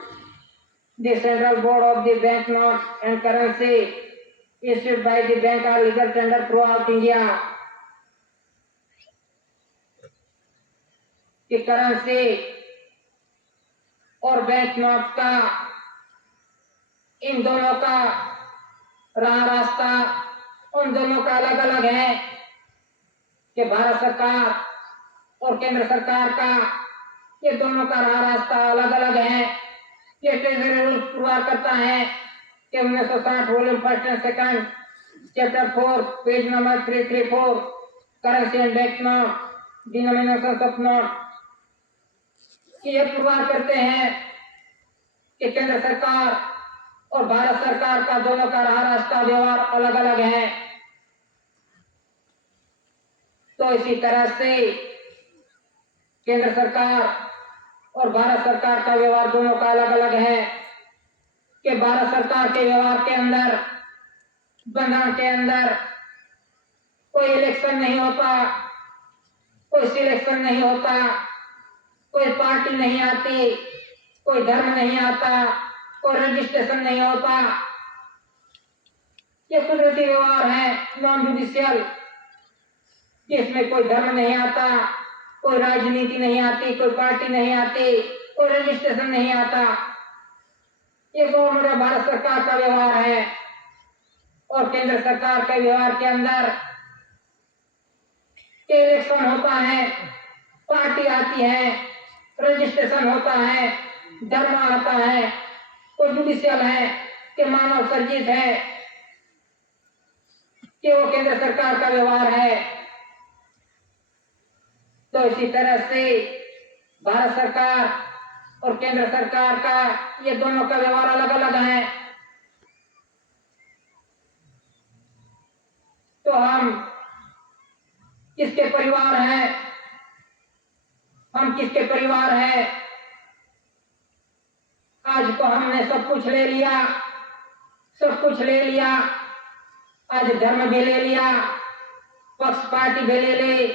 the central board of the bank note and currency issued by the bank are legal tender throughout India। कि currency और bank note का, इन दोनों का रास्ता उन दोनों का अलग अलग है कि भारत सरकार और केंद्र सरकार का ये दोनों का रास्ता अलग अलग है। ये ट्रेजरी रूल्स पुरवार करता है कि 1960 volume 1 and 2 chapter 4 page number 334 currency and bank note denominations of note ये पुरवार करते हैं कि केंद्र सरकार और भारत सरकार का दोनों का रास्ता व्यवहार अलग अलग है। तो इसी तरह से केंद्र सरकार और भारत सरकार का व्यवहार दोनों का अलग अलग है कि भारत सरकार के व्यवहार के अंदर, बंगाल के अंदर कोई इलेक्शन नहीं होता, कोई सिलेक्शन नहीं होता, कोई पार्टी नहीं आती, कोई धर्म नहीं आता, कोई रजिस्ट्रेशन नहीं होता। ये कुदरती व्यवहार है, नॉन जुडिशियल, जिसमें कोई धर्म नहीं आता, कोई राजनीति नहीं आती, कोई पार्टी नहीं आती, कोई रजिस्ट्रेशन नहीं आता। ये गवर्नमेंट भारत सरकार का व्यवहार है। और केंद्र सरकार के व्यवहार के अंदर इलेक्शन होता है, पार्टी आती है, रजिस्ट्रेशन होता है, धर्म आता है, कोई जुडिशियल है कि मानव सर्जित है कि वो केंद्र सरकार का व्यवहार है। तो इसी तरह से भारत सरकार और केंद्र सरकार का ये दोनों का व्यवहार अलग अलग है। तो हम किसके परिवार हैं? हम किसके परिवार हैं? आज तो हमने सब कुछ ले लिया, सब कुछ ले लिया। आज धर्म भी ले लिया, पक्ष पार्टी भी ले ले,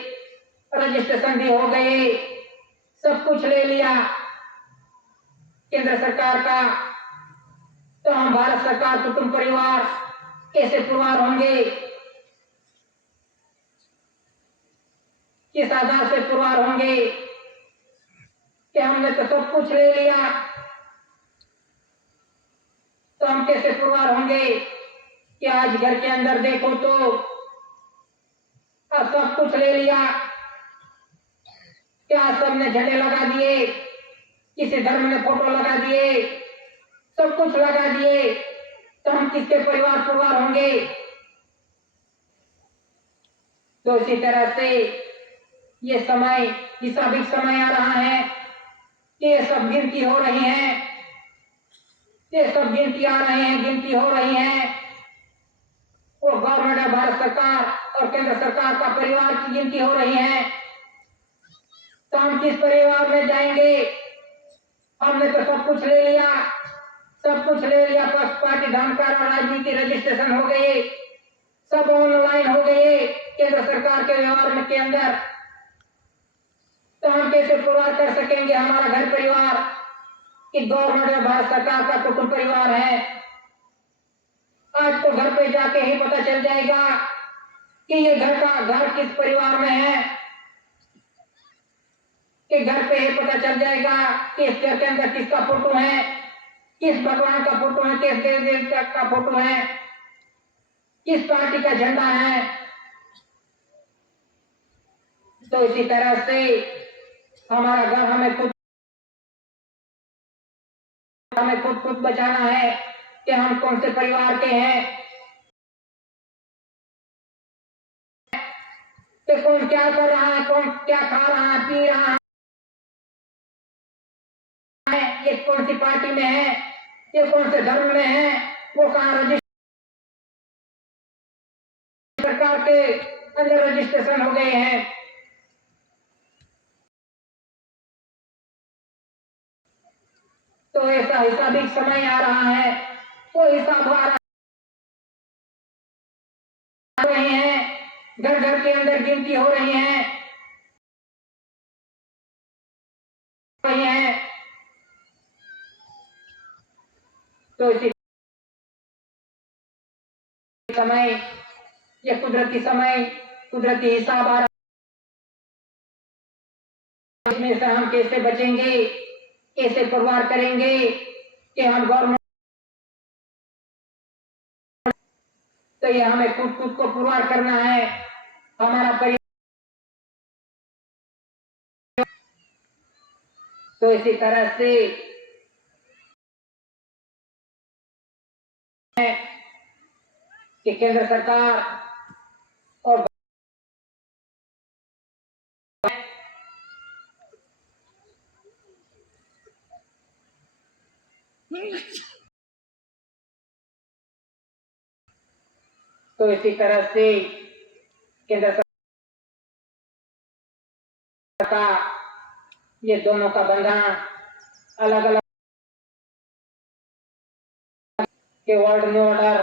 रजिस्ट्रेशन भी हो गए, सब कुछ ले लिया केंद्र सरकार का। तो हम भारत सरकार कुटुंब परिवार कैसे परिवार होंगे, किस आधार से परिवार होंगे कि हमने तो सब कुछ ले लिया, तो हम कैसे परिवार होंगे कि आज घर के अंदर देखो तो अब सब कुछ ले लिया। क्या सबने झंडे लगा दिए, किसी धर्म ने फोटो लगा दिए, सब कुछ लगा दिए, तो हम किसके परिवार होंगे। तो इसी तरह से ये समय, हिसाबिक समय आ रहा है कि ये सब गिनती हो रही है, ये सब गिनती आ रहे हैं, गिनती हो रही है। वो गवर्नमेंट है, भारत सरकार और केंद्र सरकार का परिवार की गिनती हो रही है। तो हम किस परिवार में जाएंगे। हमने तो सब कुछ ले लिया, सब कुछ ले लिया। पक्ष पार्टी जानकार राजनीति रजिस्ट्रेशन हो गए, सब ऑनलाइन हो गए केंद्र सरकार के व्यवहार में के अंदर। तो हम कैसे परिवार कर सकेंगे हमारा घर परिवार कि गवर्नमेंट में भारत सरकार का कुटुंब परिवार है। आज तो घर पे जाके ही पता चल जाएगा कि ये घर किस परिवार में है, कि घर पे ही पता चल जाएगा कि इस घर के अंदर किसका फोटो है, किस भगवान का फोटो है, किस देव देवता का फोटो है, किस पार्टी का झंडा है। तो इसी तरह से हमारा घर हमें खुद बचाना है कि हम कौन से परिवार के हैं, कि कौन क्या कर रहा है, कौन क्या खा रहा है, पी रहा है, ये कौन सी पार्टी में है, ये कौन से धर्म में है, वो कहाँ रजिस्टर सरकार के अंदर रजिस्ट्रेशन हो गए हैं। तो ऐसा हिसाबिक समय आ रहा है, वो हिसाब आ रहे हैं, घर घर के अंदर गिनती हो रही है। तो इसी समय, ये कुदरती समय, कुदरती हिसाब आ रहा है। इसमें से हम कैसे बचेंगे, कैसे परिवार करेंगे कि हम गवर्नमेंट। तो ये हमें खुद को परिवार करना है, हमारा परिवार। तो इसी तरह से कि केंद्र सरकार और तो इसी तरह से केंद्र सरकार, ये दोनों का बंधन अलग अलग के वर्ल्ड न्यू ऑर्डर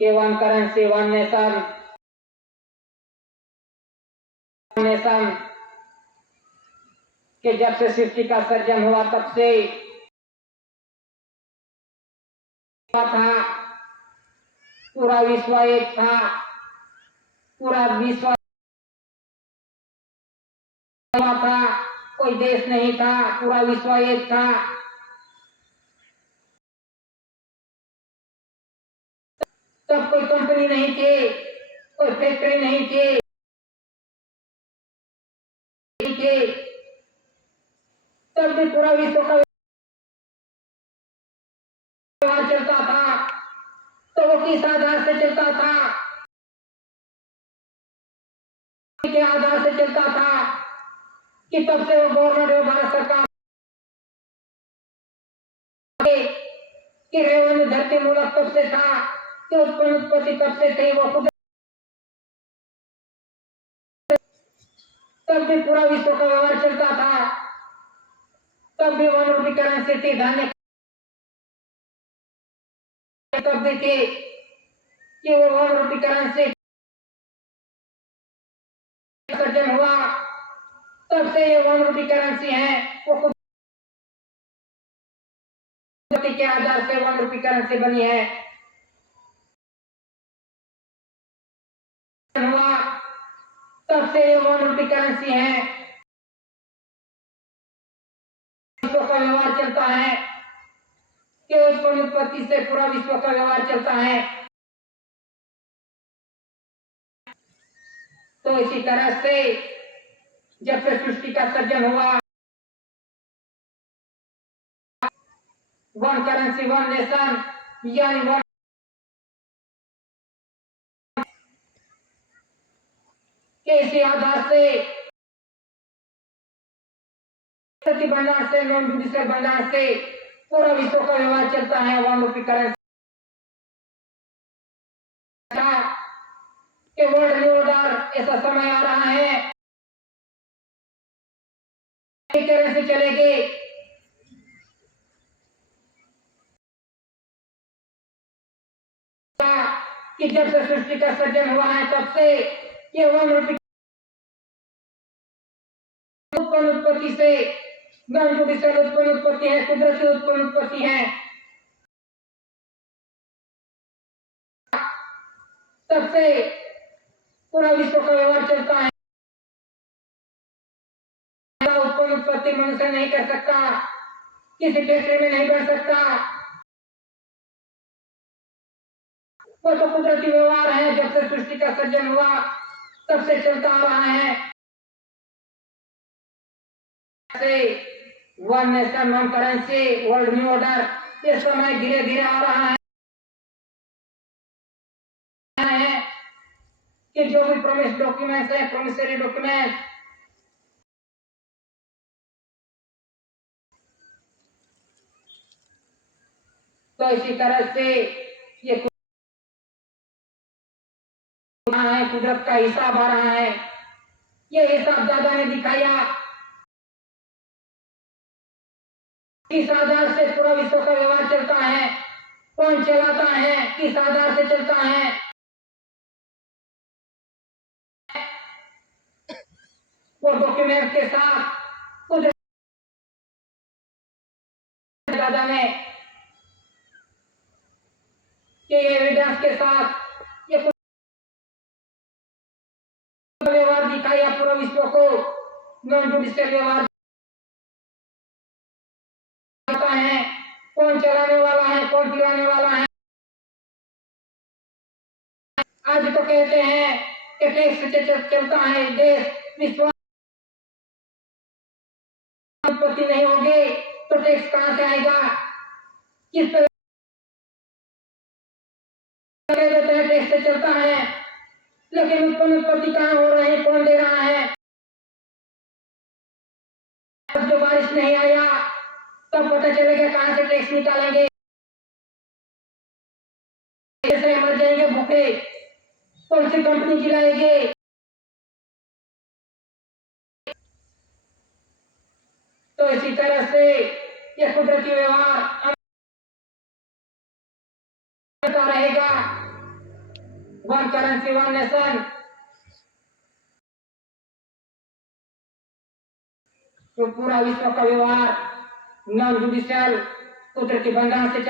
के वन करेंसी वन नेशन के जब से सृष्टि का सर्जन हुआ तब से था, पूरा विश्व एक था, पूरा विश्व था, कोई देश नहीं था, पूरा विश्व एक था। तब कोई कंपनी नहीं थी, कोई फैक्ट्री नहीं थी, तब भी पूरा विश्व का व्यवहार चलता था। तो वो किस आधार से चलता था, के आधार से चलता था कि तब से वो गवर्नमेंट और भारत सरकार कि रेवन धरती मूलक तब से था कि उत्पत्ति तब से थी, वो खुद तब भी पूरा विश्व का व्यवहार चलता था। तब भी 1 रुपी करेंसी थी, धान्य तब भी थी कि वो 1 रुपी करेंसी सर्जन हुआ, तब से ये 1 रुपी करेंसी है वो कुदरती के आधार से 1 रुपी करेंसी बनी है। हुआ तब से ये 1 रुपी करेंसी है, विश्व का व्यवहार चलता है कि उत्पन्न उत्पत्ति से पूरा विश्व का व्यवहार चलता है। तो इसी तरह से जब से सृष्टि का सर्जन हुआ, 1 करेंसी 1 नेशन यानी 1 के इसी आधार से सती भंडार से, नॉन जुडिशियल भंडार से पूरा विश्व का व्यवहार चलता है 1 रुपी करेंसी के वर्ल्ड न्यू ऑर्डर। ऐसा समय आ रहा है करेंसी चलेगी कि जब से सृष्टि का सर्जन हुआ है तब से ये 1 रुपी उत्पन्न उत्पत्ति से, नॉन जुडिशियल उत्पन्न उत्पत्ति है, कुदरती उत्पन्न उत्पत्ति है, तब से पूरा विश्व का व्यवहार चलता है। उत्पन्न उत्पत्ति मनुष्य नहीं कर सकता, किसी फैक्ट्री में नहीं बन सकता, वो तो कुदरती व्यवहार है, जब से सृष्टि का सर्जन हुआ तब से चलता आ रहा है। 1 nation 1 currency world new order, ये समय धीरे धीरे आ रहा है कि जो भी प्रॉमिस डॉक्यूमेंट्स है, प्रोमिसरी डॉक्यूमेंट, तो इसी तरह से ये कुदरत का हिसाब आ रहा है। ये हिसाब दादा ने दिखाया, किस आधार से पूरा विश्व का व्यवहार चलता है, कौन चलाता है, किस आधार से चलता है, वो डॉक्यूमेंट के साथ कुदरत दादा ने के एविडेंस के साथ ये व्यवहार दिखाया पूरा विश्व को। नॉन जुडिशियल व्यवहार है, कौन चलाने वाला है, कौन पिलाने वाला है। आज तो कहते हैं कि टैक्स चलता है देश, विश्व उत्पत्ति नहीं होगी तो टैक्स कहां से आएगा, किस तरह देते हैं टैक्स से चलता है, लेकिन उत्पन्न उत्पत्ति कहां हो रही है, कौन दे रहा है। जो बारिश नहीं आया तब पता चलेगा कहां से टैक्स निकालेंगे, ऐसे मर जाएंगे भूखे, कौन सी कंपनी गिराएगी। तो इसी तरह से यह कुदरती व्यवहार रहेगा। 1 करेंसी 1 नेशन, तो पूरा विश्व का व्यवहार नॉन जुडिशियल कुदरती भंडार से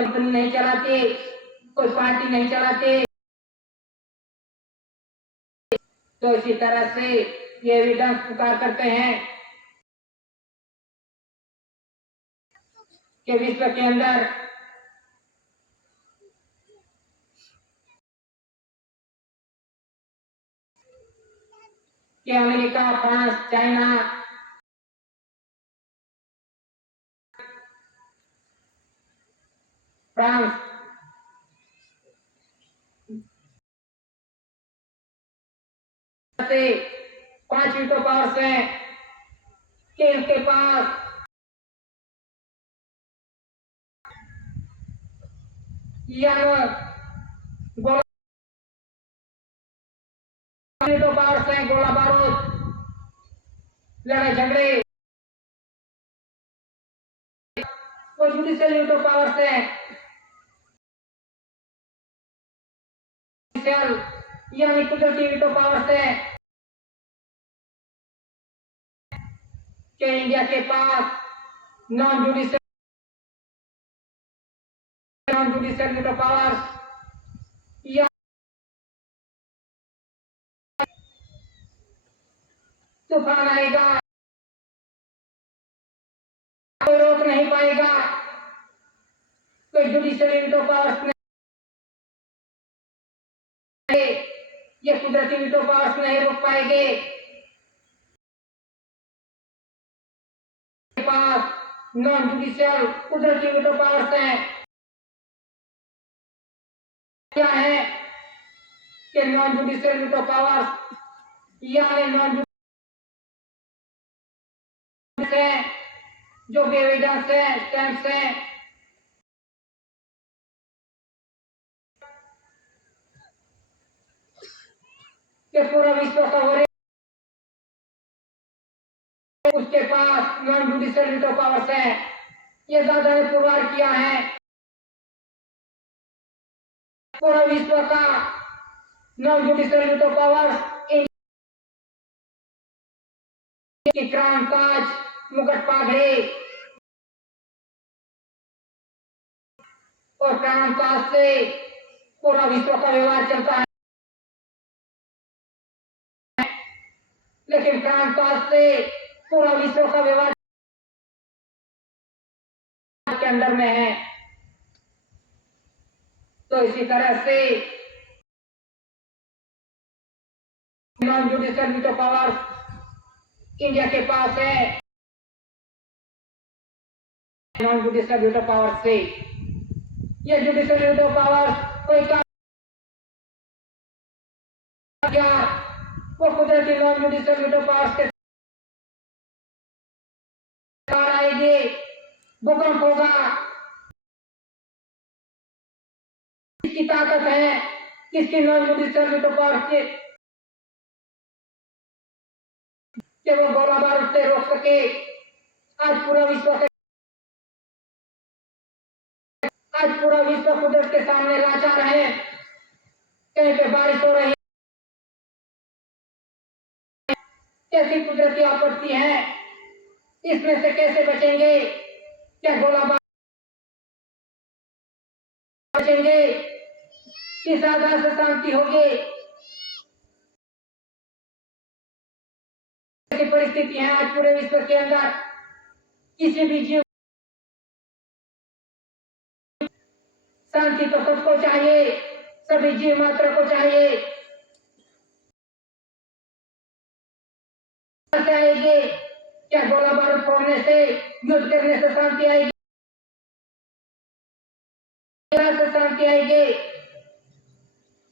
कंपनी नहीं चलाती, कोई पार्टी नहीं चलाती। तो इसी तरह से ये एविडेंस पुकार करते हैं कि विश्व के अंदर कि अमेरिका, फ्रांस, चाइना, फ्रांस से 5 वीटो पावर्स हैं कि उनके पास वीटो पावर्स हैं, गोला बारूद, लड़ाई झगड़े वो जुडिशियल यूनिट ऑफ पावर से यानी कुदरती यूनिट ऑफ पावर से कि इंडिया के पास non judicial unit of power या तूफान आएगा कोई रोक नहीं पाएगा, कोई जुडिशियल यूनिट ऑफ पावर नहीं, ये कुदरती यूनिट ऑफ पावर नहीं रोक पाएंगे। पास नॉन जुडिशियल कुदरती यूनिट ऑफ पावर्स हैं। क्या है कि non judicial unit of powers यानी नॉन जुडिशियल जो भी एविडेंस है स्टैम्प्स हैं कि पूरा विश्व का हो उसके पास non judicial unit of powers है। ये दादा ने पुरवार किया है पूरा विश्व का non judicial unit of powers crime काज मुकट पाघड़े और क्राइम काज से पूरा विश्व का व्यवहार चलता है, लेकिन क्राइम काज से पूरा विश्व का व्यवहार के अंदर में है। तो इसी तरह से non judicial unit of power India के पास है। Non judicial unit of power से ये जुडिशियल यूनिट ऑफ पावर कोई काम क्या वो कुदरती non judicial unit of power के आएगी, भूकंप होगा, किसकी ताकत है, किसकी non judicial unit of power के वो गोला बारूद से रोक सके। आज पूरा विश्व कुदरत के सामने लाचार है। कहीं पे बारिश हो रही कैसी कुदरती आपत्ति है, इसमें से कैसे बचेंगे? क्या गोला बारूद बचेंगे? किस आधार से शांति होगी? ऐसी परिस्थिति है आज पूरे विश्व के अंदर। किसी भी जीव शांति तो सबको चाहिए, सभी जीव मात्र को चाहिए। आएगी क्या गोला बारूद फोड़ने से, युद्ध करने से शांति आएगी? से शांति आएगी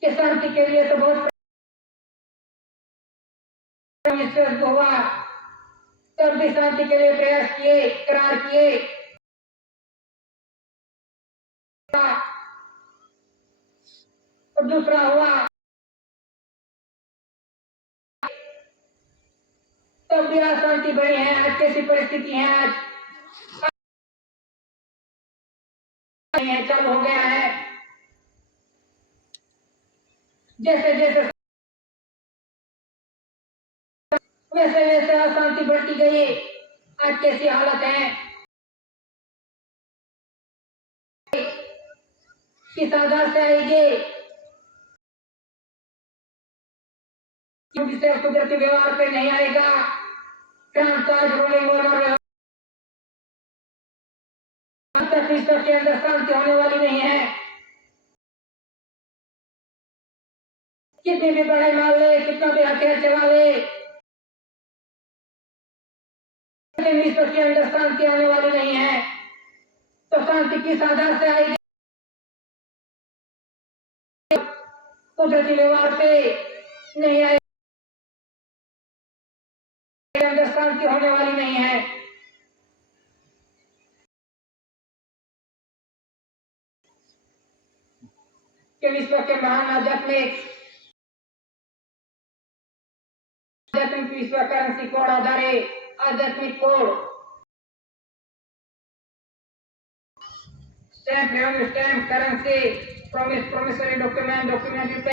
कि शांति के लिए तो बहुत हुआ, तब भी शांति के लिए प्रयास किए, करार किए। और दूसरा हुआ तब भी अशांति बनी है। आज कैसी परिस्थिति है, आज चालू हो गया है। जैसे जैसे वैसे वैसे अशांति बढ़ती गई। आज कैसी हालत है, किस आधार से आएगी? कुदरती व्यवहार पे नहीं आएगा। कामकाज रोलिंग ओवर विश्व के अंदर शांति होने वाली नहीं है। कितनी भी बड़े मार ले, कितना भी हथियार चला ले, विश्व के अंदर शांति आने वाली नहीं है। तो शांति किस आधार से आएगी? कुदरती व्यवहार पे नहीं आएगी, अंदर शांति होने वाली नहीं है। कि विश्व के महान आध्यात्मिक विश्व करेंसी कोड आधारित आध्यात्मिक code, stamp, revenue stamp, currency, promissory document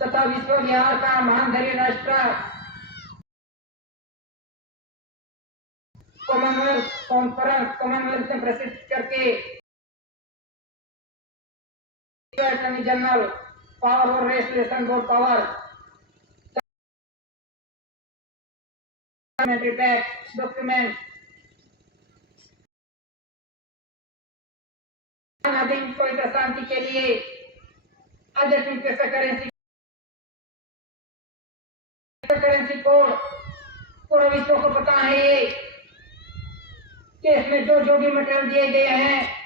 तथा विश्व विहार का महान धनी राष्ट्र कॉमनवेल्थ में प्रसिद्ध करके अटॉर्नी जनरल पावर और रेजिस्ट्रेशन बोर्ड पावर डॉक्यूमेंट पवित्र शांति के लिए आध्यात्मिक करेंसी कोड पूरा विश्व को पता है ये कि इसमें जो भी मटेरियल दिए गए हैं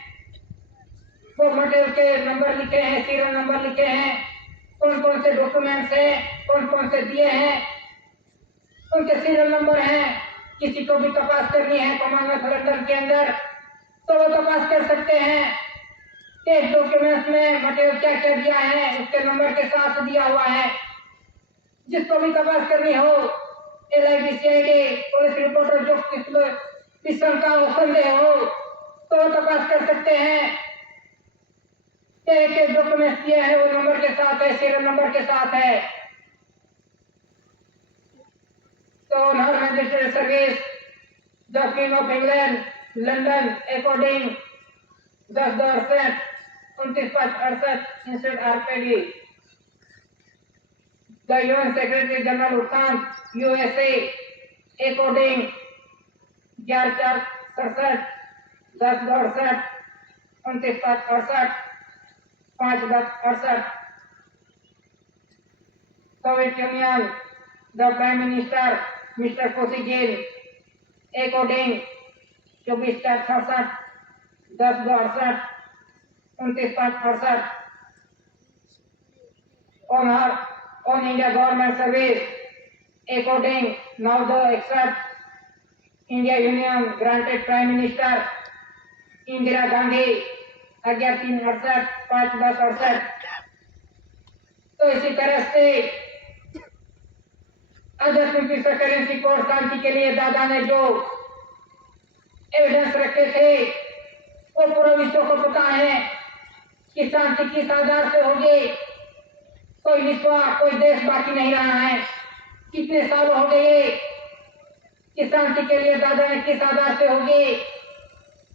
वो मटेरियल के नंबर लिखे हैं, सीरियल नंबर लिखे हैं, कौन कौन से डॉक्यूमेंट्स हैं, कौन कौन से दिए हैं, उनके सीरियल नंबर हैं। किसी को भी तपास करनी है कॉमनवेल्थ लंदन के अंदर तो वो तपास कर सकते हैं कि डॉक्यूमेंट्स में मटेरियल क्या क्या दिया है, उसके नंबर के साथ दिया हुआ है। जिसको भी तपास करनी हो, LID, CID, पुलिस रिपोर्टर जो किस शंका हो, संदेह हो तो वो तपास कर सकते हैं। एक डॉक्यूमेंट दिए हैं वो नंबर के साथ है, सीरियल नंबर के साथ है। तो हर magistrate service the king of England London according 10/68 29/68 instead RPD the UN secretary general U Thant USA according 11/4/67 10/68 29/68 5/68 Soviet Union the prime minister mister Kosygin according 24/68 10/68 29/68 on India government service according 9/61 India Union granted Prime Minister Indira Gandhi 11/3/68 5/10/68। तो इसी तरह से आध्यात्मिक currency code शांति के लिए दादा ने जो एविडेंस रखे थे वो पूरा विश्व को पता है कि शांति किस आधार से होगी। कोई विश्व कोई देश बाकी नहीं रहा है। कितने साल हो गए कि शांति के लिए दादा ने किस आधार से होगी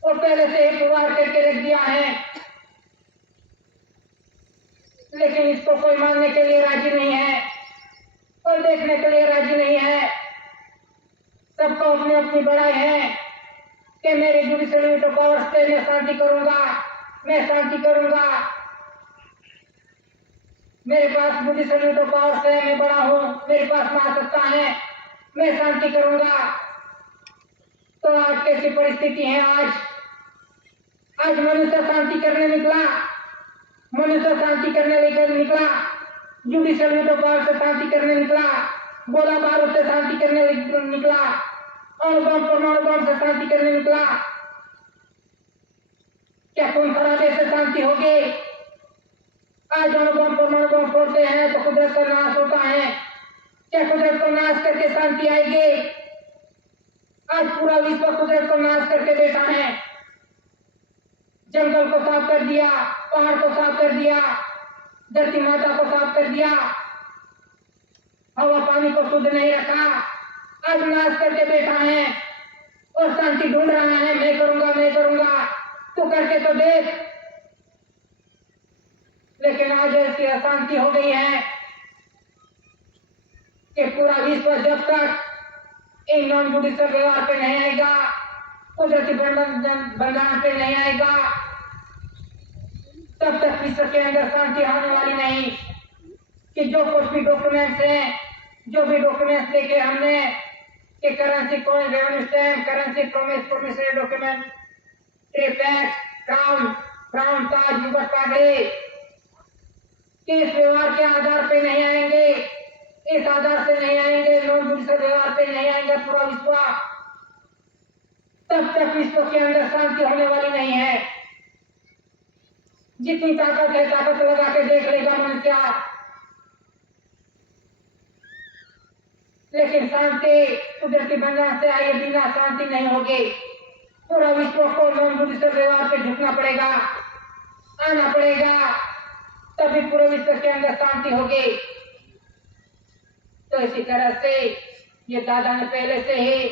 वो पहले से ही पुरवार करके रख दिया है, लेकिन इसको कोई मानने के लिए राजी नहीं है, कोई देखने के लिए राजी नहीं है। सबको अपनी अपनी बड़ाई है कि मेरे जुडिशियल पावर से मैं शांति करूंगा, मैं शांति करूंगा, मेरे पास जुडिशियल पावर से मैं बड़ा हूं, मेरे पास महासत्ता है, मैं शांति करूंगा। तो आज कैसी परिस्थिति है? आज मनुष्य शांति करने निकला, मनुष्य शांति करने लेकर निकला, जुडिशियल पावर से शांति करने निकला, गोला बारूद से शांति करने निकला, अणुबम परमाणु बम से शांति करने निकला। क्या खून खराबे से शांति होगी? आज अणुबम परमाणु बम फोड़ते हैं तो कुदरत का नाश होता है। क्या कुदरत को नाश करके शांति आएगी? आज पूरा विश्व कुदरत को नाश करके बैठा है। जंगल को साफ कर दिया, पहाड़ को साफ कर दिया, धरती माता को साफ कर दिया, हवा पानी को शुद्ध नहीं रखा, आज नाश करके बैठा है और शांति ढूंढ रहा है। मैं करूंगा, मैं करूंगा, तू करके तो देख। लेकिन आज ऐसी अशांति हो गई है कि पूरा विश्व जब तक इन नॉन जुडिशियल व्यवहार पे नहीं आएगा, कुदरती बंधन पे नहीं आएगा, तब तक विश्व के अंदर शांति आने वाली नहीं। कि जो कुछ भी डॉक्यूमेंट्स हैं, जो भी डॉक्यूमेंट्स देखे हमने कि currency coin, revenue stamp, currency promissory document, ट्रिपैक्स, क्राउन ताज, मुगट पागड़े, किस व्यवहार के आधार पे नहीं आएंगे, इस आधार से नहीं आएंगे, नॉन जुडिशियल व्यवहार पे नहीं आएंगे पूरा विश्व, तब तक विश्व के अंदर शांति होने वाली नहीं है। जितनी ताकत है ताकत लगा के देख लेगा मनुष्य। लेकिन शांति कुदरती बंधन से आए बिना शांति नहीं होगी। पूरा विश्व को मौन बुद्धि से व्यवहार पे झुकना पड़ेगा, आना पड़ेगा, तभी पूरे विश्व के अंदर शांति होगी। तो इसी तरह से ये दादा ने पहले से ही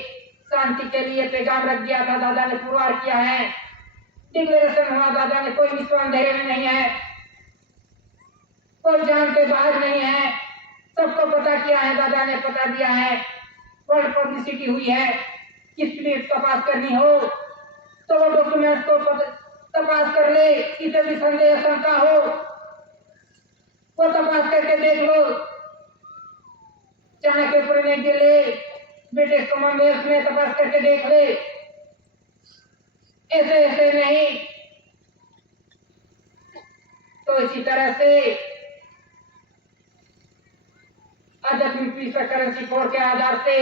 शांति के लिए पैगाम रख दिया था, दादा ने पुरवार किया है, डिक्लेरेशन हुआ दादा ने, कोई विश्व अंधेरे में नहीं है, कोई जान के बाहर नहीं है, सबको पता किया है, दादा ने पता दिया है, वर्ल्ड पब्लिसिटी हुई है। किस लिए तपास करनी हो तो वो डॉक्यूमेंट को तपास कर ले, किसी भी संदेह शंका हो वो तपास करके देख लो। चाणक्यपुर में दिल्ली ब्रिटिश कॉमनवेल्थ में तपास करके देख ले, ऐसे ऐसे नहीं। तो इसी तरह से आध्यात्मिक विश्व करेंसी कोड के आधार से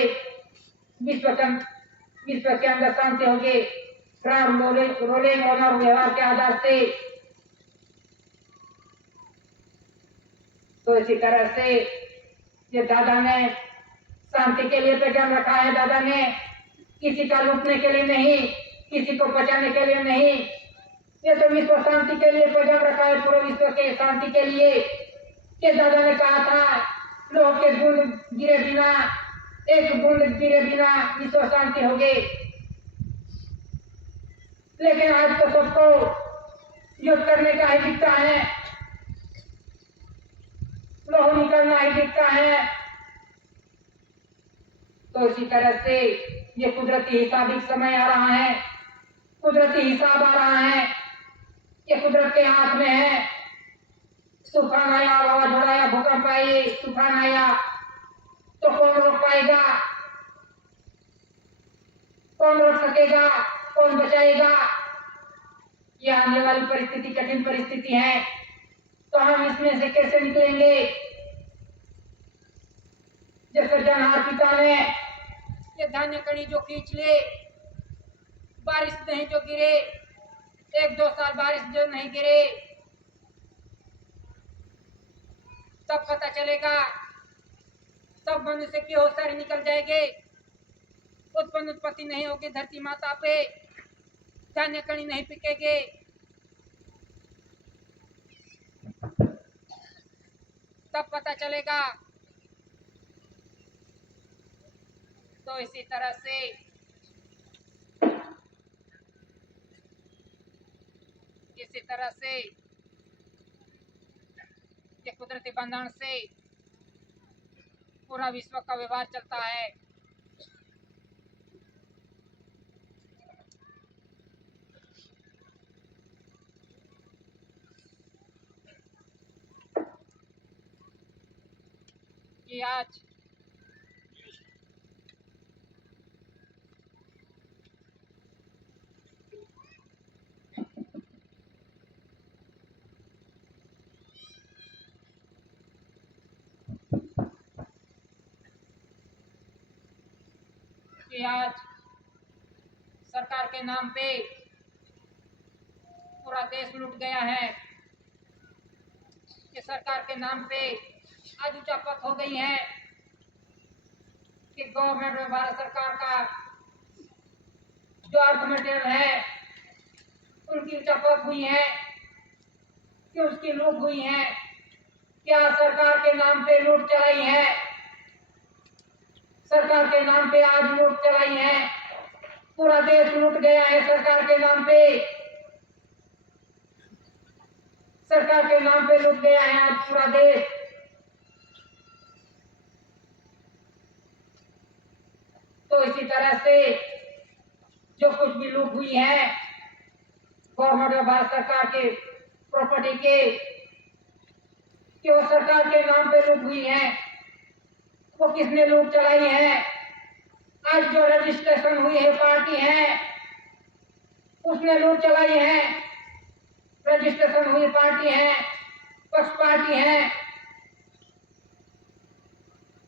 विश्व के अंदर शांति होगी। क्राउन रोलिंग ऑनर व्यवहार के आधार से। तो इसी तरह से ये दादा ने शांति के लिए पैगाम रखा है। दादा ने किसी का लूटने के लिए नहीं, किसी को बचाने के लिए नहीं, ये तो विश्व शांति के लिए पैगाम रखा है, पूरे विश्व के शांति के लिए। ये दादा ने कहा था लोह के बूंद गिरे बिना, एक बूंद गिरे बिना विश्व शांति होगी। लेकिन आज तो सबको युद्ध करने का ही दिखता है, लोह निकलना ही दिखता है। तो इसी तरह से ये कुदरती हिसाब समय आ रहा है, कुदरती हिसाब आ रहा है, ये कुदरत के हाथ में है। तूफान आया, वावाझोड़ा आया, भूकंप आए, तूफान आया तो कौन रोक पाएगा, कौन रोक सकेगा, कौन बचाएगा? ये आने वाली परिस्थिति कठिन परिस्थिति है, तो हम इसमें से कैसे निकलेंगे? जैसे जनहार पिता ने ये धान्य कणी जो खींच ले, बारिश नहीं जो गिरे, 1-2 साल बारिश जो नहीं गिरे, तब पता चलेगा, तब मनुष्य की होश सारी निकल जाएगी, उत्पत्ति नहीं होगी धरती माता पे, धान्य कणी नहीं पिकेगे। तब पता चलेगा। तो इसी तरह से ये कुदरती बंधन से पूरा विश्व का व्यवहार चलता है। कि आज सरकार के नाम पे पूरा देश लूट गया है, कि सरकार के नाम पे आज उचापत हो गई है, कि गवर्नमेंट में भारत सरकार का जो अर्थ मटेरियल है उनकी उचापत हुई है, कि उसकी लूट हुई है। क्या सरकार के नाम पे लूट चलाई है? सरकार के नाम पे आज लूट चलाई है, पूरा देश लूट गया है सरकार के नाम पे, सरकार के नाम पे लूट गया है आज पूरा देश। तो इसी तरह से जो कुछ भी लूट हुई है गवर्नमेंट और भारत सरकार के प्रॉपर्टी के, कि वो सरकार के नाम पे लूट हुई है, वो किसने लूट चलाई है? आज जो रजिस्ट्रेशन हुई है पार्टी है उसने लूट चलाई है, रजिस्ट्रेशन हुई पार्टी है, पक्ष पार्टी है,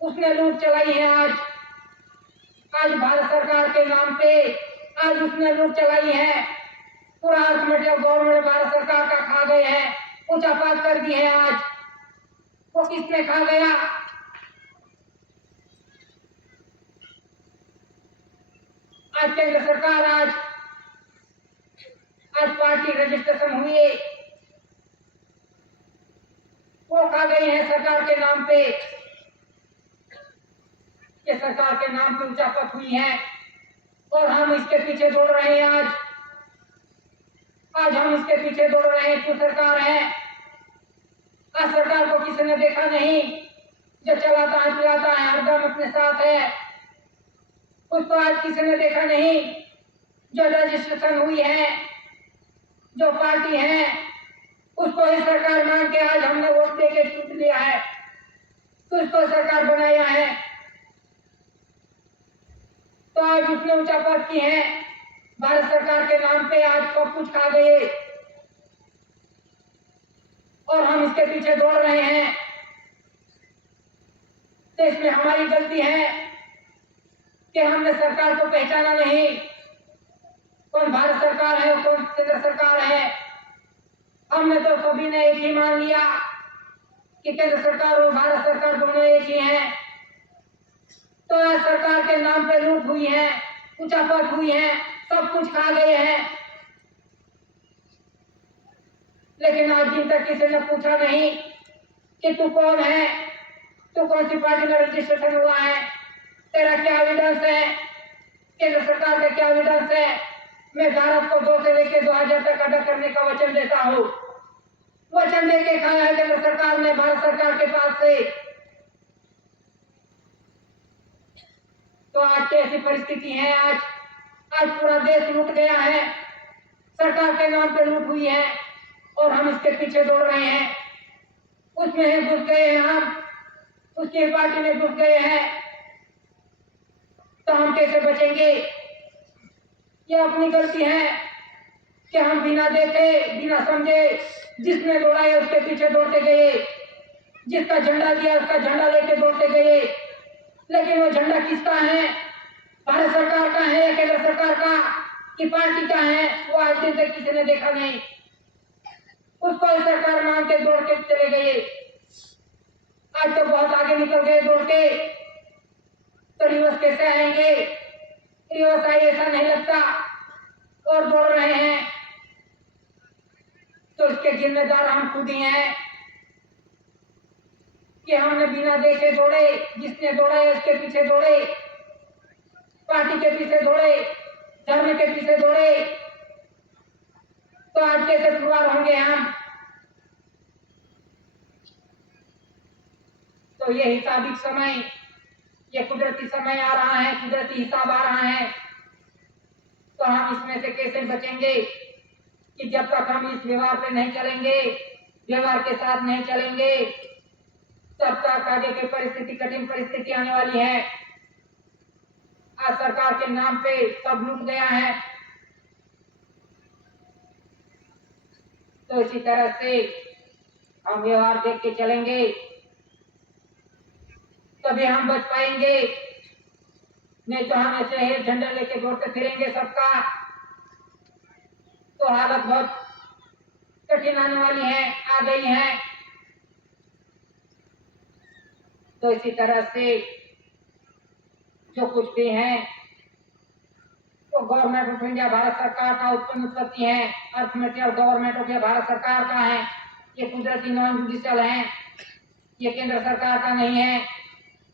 उसने लूट चलाई है। आज भारत सरकार के नाम पे आज उसने लूट चलाई है, पूरा अर्थमटेरियल गवर्नमेंट भारत सरकार का खा गए हैं, उचापात कर दी है। आज वो किसने खा गया? आज केंद्र सरकार आज पार्टी रजिस्ट्रेशन हुई है, वो खा गई है सरकार के नाम पे, कि सरकार के नाम पे उचापत हुई है और हम इसके पीछे दौड़ रहे हैं। आज हम इसके पीछे दौड़ रहे हैं। क्यों सरकार है? आज सरकार को किसी ने देखा नहीं, जो चलाता है पिलाता है हरदम अपने साथ है, उसको आज किसी ने देखा नहीं। जो रजिस्ट्रेशन हुई है, जो पार्टी है, उसको ही सरकार मान के आज हमने वोट दे के चुन लिया है, तो उसको सरकार बनाया है। तो आज उसने उचापत की है, भारत सरकार के नाम पे आज सब कुछ खा गए और हम इसके पीछे दौड़ रहे हैं। तो इसमें हमारी गलती है कि हमने सरकार को पहचाना नहीं, कौन भारत सरकार है और कौन केंद्र सरकार है। हमने तो सभी ने एक ही मान लिया कि केंद्र सरकार और भारत सरकार दोनों एक ही हैं। तो आज सरकार के नाम पे लूट हुई है, उचापत हुई है, सब कुछ खा गए हैं। लेकिन आज दिन तक किसी ने पूछा नहीं कि तू कौन है, तू कौन सी पार्टी में रजिस्ट्रेशन हुआ है, तेरा क्या एविडेंस है, केंद्र सरकार का क्या एविडेंस है। मैं भारत को 2 से लेकर 2000 तक अदा करने का वचन देता हूँ। वचन देके खाया है केंद्र सरकार ने भारत सरकार के पास से। तो आज की ऐसी परिस्थिति है, आज पूरा देश लूट गया है, सरकार के नाम पे लूट हुई है और हम इसके पीछे दौड़ रहे हैं। उसमें घुस गए हैं हम, उसकी पार्टी में घुस गए हैं, तो हम कैसे बचेंगे? ये अपनी गलती है कि हम बिना देखे बिना समझे जिसने दौड़ाया उसके पीछे दौड़ते गए, जिसका झंडा दिया उसका झंडा लेके दौड़ते गए। लेकिन वो झंडा किसका है? भारत सरकार का है या केंद्र सरकार का कि पार्टी का है? वो आज दिन तक किसी ने देखा नहीं। उसको सरकार मान के दौड़ के चले गए। आज तो बहुत आगे निकल गए दौड़ के, तो रिवर्स कैसे आएंगे? रिवर्स आए ऐसा नहीं लगता और दौड़ रहे हैं। तो इसके जिम्मेदार हम खुद ही हैं कि हमने बिना देखे दौड़े, जिसने दौड़ा है उसके पीछे दौड़े, पार्टी के पीछे दौड़े, धर्म के पीछे दौड़े। तो आज कैसे पुरवार होंगे हम? तो ये हिसाबिक समय, ये कुदरती समय आ रहा है, कुदरती हिसाब आ रहा है। तो हम इसमें से कैसे बचेंगे कि जब तक हम इस व्यवहार पे नहीं चलेंगे, व्यवहार के साथ नहीं चलेंगे, तब तक आगे की परिस्थिति, कठिन परिस्थिति आने वाली है। आज सरकार के नाम पे सब लूट गया है। तो इसी तरह से हम व्यवहार देख के चलेंगे, तभी हम बच पाएंगे। नहीं तो हम ऐसे ही झंडा लेके दौड़ते फिरेंगे सबका, तो हालत बहुत कठिन आने वाली है, आ गई है। तो इसी तरह से जो कुछ भी है तो गवर्नमेंट ऑफ इंडिया भारत सरकार का उत्पन्न उत्पत्ति है, earth material government of India Bharat सरकार का है। ये कुदरती नॉन जुडिशियल है, ये केंद्र सरकार का नहीं है,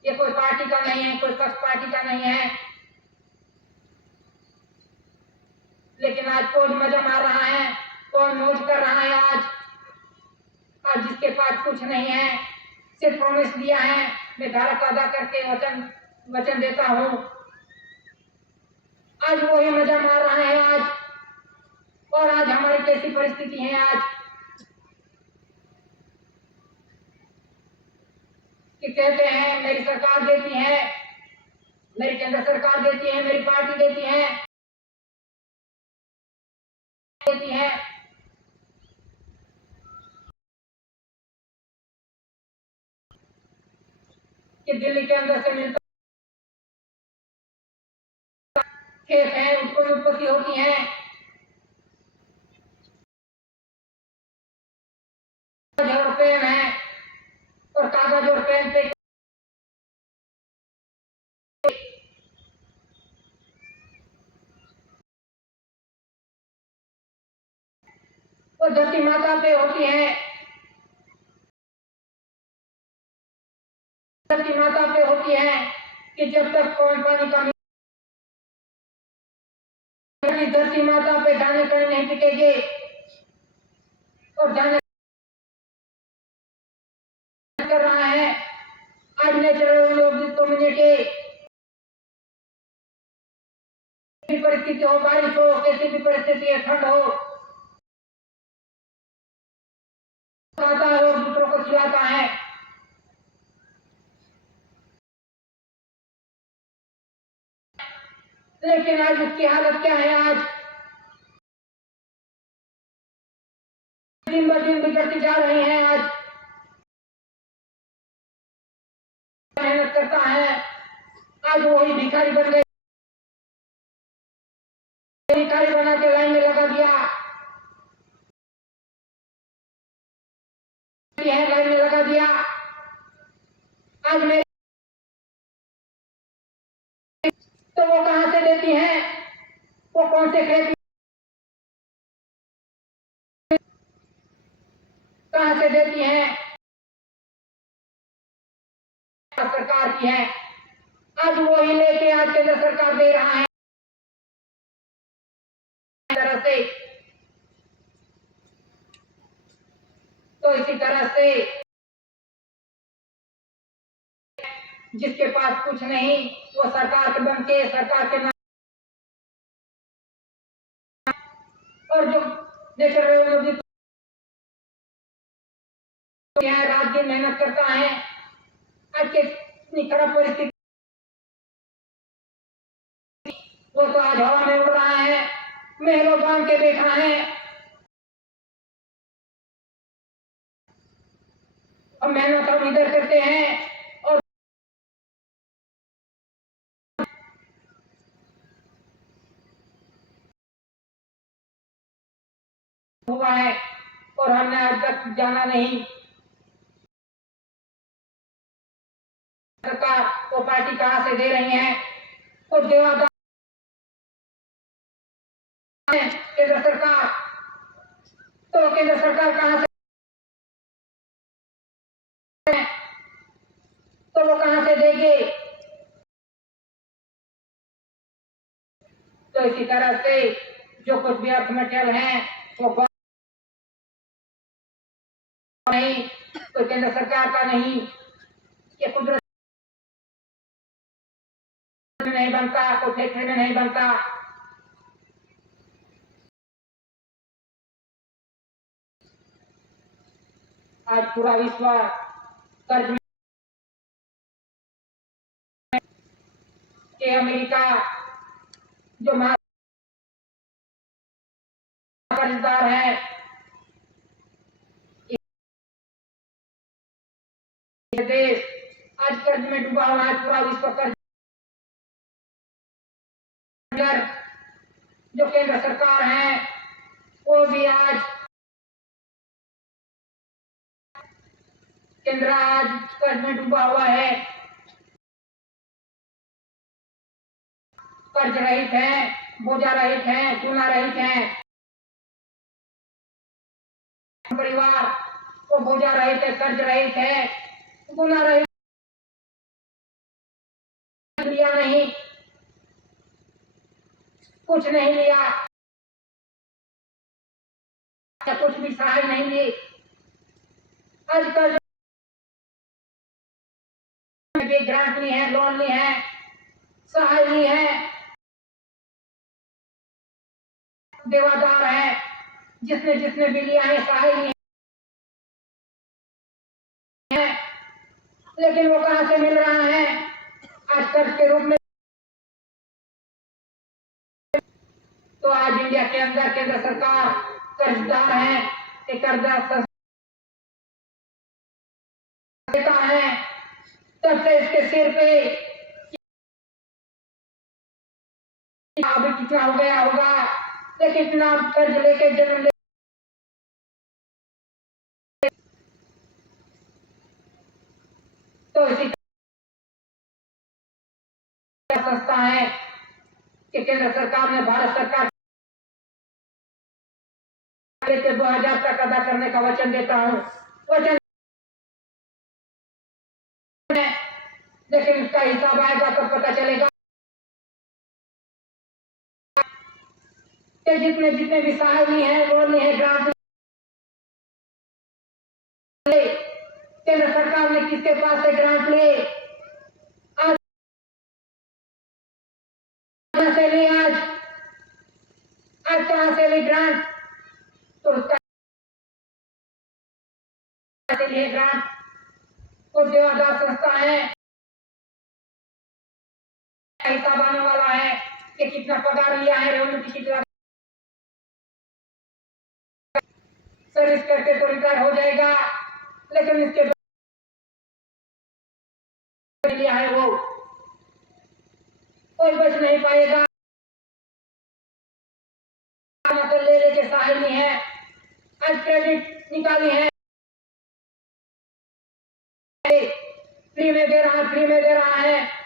ये कोई पार्टी का नहीं है, कोई पक्ष पार्टी का नहीं है। लेकिन आज कौन मजा मार रहा है, कौन मौज कर रहा है? आज जिसके पास कुछ नहीं है, सिर्फ प्रॉमिस दिया है, मैं धारक अदा करके वचन देता हूँ, आज वो ही मजा मार रहा है आज। और आज हमारी कैसी परिस्थिति है आज कि कहते हैं मेरी सरकार देती है, मेरी केंद्र सरकार देती है, मेरी पार्टी देती है कि दिल्ली के अंदर से मिलता खेत है, उसको उत्पत्ति होती है, और पेन है और कागज और पेन पे वो धरती माता पे होती है, धरती माता पे होती है कि जब तक कोई पानी का धरती माता पे दाने कहीं नहीं टिकेंगे और दाने कर रहा है। आज नेचुरल कम्युनिटी परिस्थिति हो, बारिश हो, कैसी भी परिस्थिति है, ठंड हो, खाता है और दूसरों को खिलाता है। लेकिन आज उसकी हालत क्या है? आज दिन ब दिन बिगड़ती जा रही है। आज मेहनत करता है, आज वही भिखारी बन गए, भिखारी बना के लाइन में लगा दिया है, लाइन में लगा दिया। आज मेरे तो वो कहां से देती हैं? वो कौन से खेत कहां से देती हैं? सरकार की है। आज वो ही लेके आज केंद्र सरकार दे रहा है तरह से। तो इसी तरह से जिसके पास कुछ नहीं वो सरकार के बन के सरकार के नाम और जो नेचुरल मोदी है, रात दिन मेहनत करता है। आज के इतनी खराब परिस्थिति वो तो आज हवा में उड़ रहा है, महलों बांध के बैठा है और मेहनत हम इधर करते हैं और हुआ है और हमने आज तक जाना नहीं। सरकार वो पार्टी कहां से दे रही है? वो देवादार केंद्र सरकार। तो केंद्र सरकार कहां से तो वो कहां से देंगे? तो इसी तरह से जो कुछ भी अर्थ मटेरियल है वो नहीं, तो केंद्र सरकार का नहीं, ये कुदरत में नहीं बनता, कोई फैक्ट्री में नहीं बनता। आज पूरा विश्व कर्ज में के अमेरिका जो कर्जदार है, देश आज कर्ज में डूबा हुआ है। पूरा विश्व कर्ज जो केंद्र सरकार है वो भी आज केंद्र आज कर्ज में डूबा हुआ है, कर्ज रहित है, बोझा रहित है, चूना रहित है। परिवार को बोझा रहित है, कर्ज रहित है, गुना रहित लिया नहीं, कुछ नहीं लिया या कुछ भी सहाय नहीं ली। आज कर्ज ग्रांट ली है, लोन ली है, सहाय ली है, देवादार है, जिसने जिसने भी लिया है सहाय ली है। लेकिन वो कहां से मिल रहा है? आज कर्ज के रूप में। तो आज इंडिया के अंदर केंद्र सरकार कर्जदार है, कर्जदार देता है, तब से इसके सिर पे अभी कितना हो गया होगा, लेकिन इतना कर्ज लेके जन्म ले तो इसी संस्था है कि केंद्र सरकार ने भारत सरकार लेकर 2000 तक अदा करने का वचन देता हूँ। वचन है, लेकिन उसका हिसाब आएगा तो पता चलेगा कि जितने जितने भी सहाय लिए हैं वो लिए हैं ग्रांट लिए। केंद्र सरकार ने किसके पास से ग्रांट लिए? आज से ली, आज कहां से ली ग्रांट? तो उसका से लिए ग्रांट तो देवादार संस्था है, हिसाब आने वाला है कि कितना पगार लिया है, रेवेन्यू किसी सर्विस करके तो रिटायर हो जाएगा, लेकिन इसके लिया है वो कोई बच नहीं पाएगा। तो ले लेके साहिल है, आज क्रेडिट निकाली है, फ्री में दे रहा है, फ्री में दे रहा है।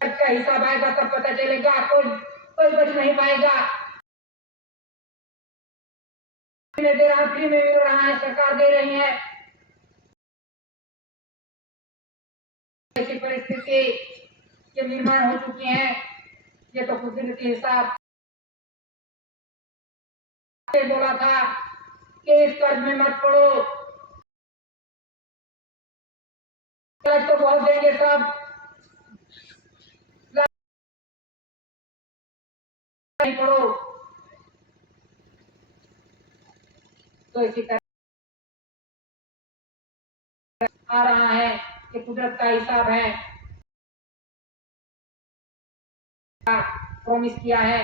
का हिसाब आएगा तब पता चलेगा, कोई बच नहीं पाएगा। फ्री में दे रहा है, फ्री में मिल रहा है, सरकार दे रही है। ऐसी परिस्थिति के निर्माण हो चुकी है। ये तो कुदरती हिसाब से बोला था कि इस कर्ज में मत पड़ो, कर्ज तो बहुत देंगे सब, नहीं पड़ो। तो इसी तरह आ रहा है कि कुदरत का हिसाब है, प्रॉमिस किया है।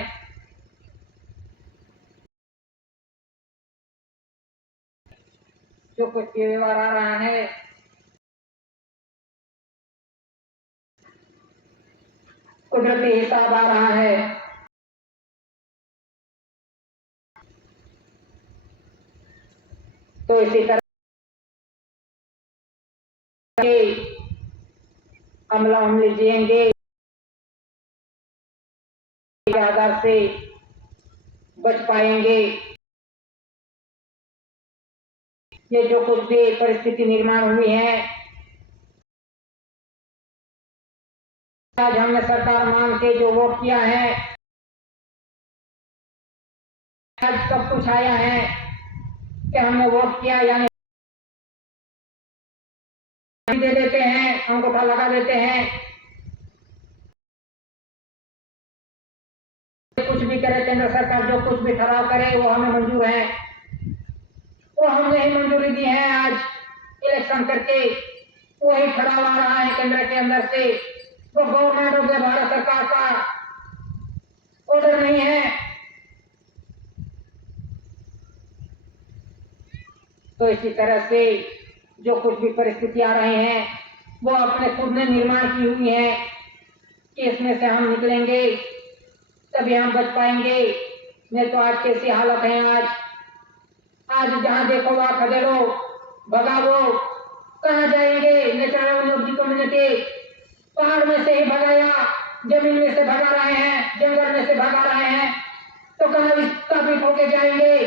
जो कुछ व्यवहार आ रहा है कुदरती हिसाब आ रहा है। तो इसी तरह अमला हमले जिएंगे आधार से बच पाएंगे। ये जो कुछ भी परिस्थिति निर्माण हुई है, आज हमने सरकार मान के जो वोट किया है, आज सब कुछ आया है कि हमने वोट किया, यानी दे देते हैं, अंगूठा लगा देते हैं। कुछ भी करे केंद्र सरकार, जो कुछ भी ठहराव करे वो हमें मंजूर है, वो हमने ही मंजूरी दी है। आज इलेक्शन करके वही ठहराव आ रहा है केंद्र के अंदर से, वो गवर्नमेंट ऑफ भारत सरकार का ऑर्डर नहीं है। तो इसी तरह से जो कुछ भी परिस्थिति आ रही है वो अपने खुद ने निर्माण की हुई है कि इसमें से हम निकलेंगे तभी हम बच पाएंगे। नहीं तो आज कैसी हालत है, आज जहां देखो वहां खदेड़ो, भगाओ, कहाँ जाएंगे? नेचुरल कम्युनिटी पहाड़ में से ही भगाया, जमीन में से भगा रहे हैं, जंगल में से भगा रहे हैं, तो कहाँ विस्थापित होके जाएंगे?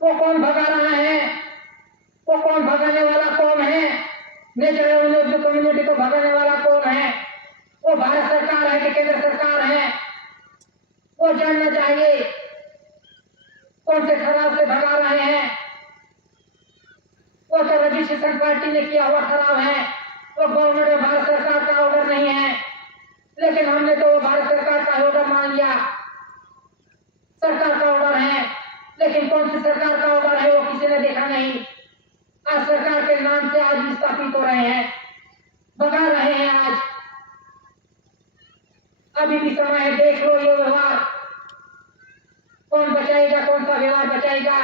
वो कौन भगा रहा है? वो कौन भगाने वाला कौन है? नेचुरल कम्युनिटी को भगाने वाला कौन है? वो भारत सरकार है कि केंद्र सरकार है? वो जानना चाहिए कौन से ठराव से भगा रहे हैं। वो तो रजिस्ट्रेशन पार्टी ने किया हुआ ठराव है, वो गवर्नमेंट भारत सरकार का ऑर्डर नहीं है, लेकिन हमने तो वो भारत सरकार का ऑर्डर मान लिया। सरकार का ऑर्डर है, लेकिन कौन सी सरकार का ऑर्डर है वो किसी ने देखा नहीं। आज सरकार के नाम से आज विस्थापित हो रहे हैं, भगा रहे हैं। आज अभी भी समय है, देख लो ये व्यवहार कौन बचाएगा, कौन सा व्यवहार बचाएगा?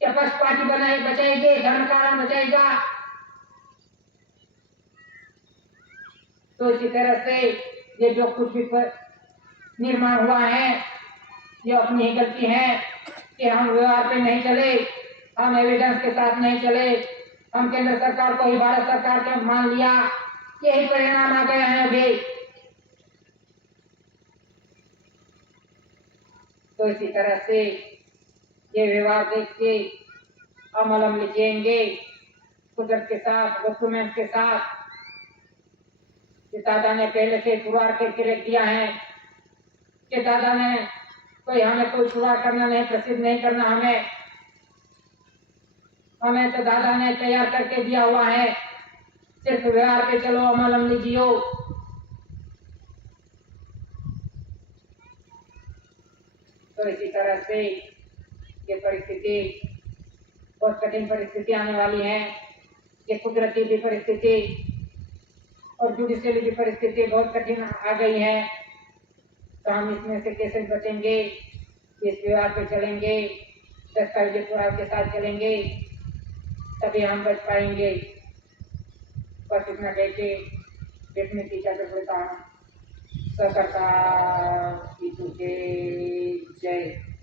क्या पक्ष पार्टी बनाए बचाएगी, धर्म कारण बचाएगा? तो इसी तरह से ये जो कुछ भी निर्माण हुआ है ये अपनी ही गलती है कि हम व्यवहार पे नहीं चले, हम एविडेंस के साथ नहीं चले, हम केंद्र सरकार को ही भारत सरकार के मान लिया। यही परिणाम आ गया है। अभी तो इसी तरह से ये व्यवहार देख के अमल हम लिखेंगे कुदरत के साथ, डॉक्यूमेंट के साथ कि दादा ने पहले से पुरवार करके रख दिया है कि दादा ने हमें कोई पुरवार करना नहीं, प्रसिद्ध नहीं करना हमें तो दादा ने तैयार करके दिया हुआ है, सिर्फ व्यवहार पे चलो, अमल हम लीजियो। तो इसी तरह से ये परिस्थिति बहुत कठिन परिस्थिति आने वाली है। ये कुदरती भी परिस्थिति और जुडिशियल की परिस्थिति बहुत कठिन आ गई है। तो हम इसमें से कैसे बचेंगे? इस व्यवहार पे चलेंगे, दस्तावेजी पुराव के साथ चलेंगे, तभी हम बच पाएंगे। बस इतना कह के देखने की इजाजत देता हूँ। सकर्ता की जय।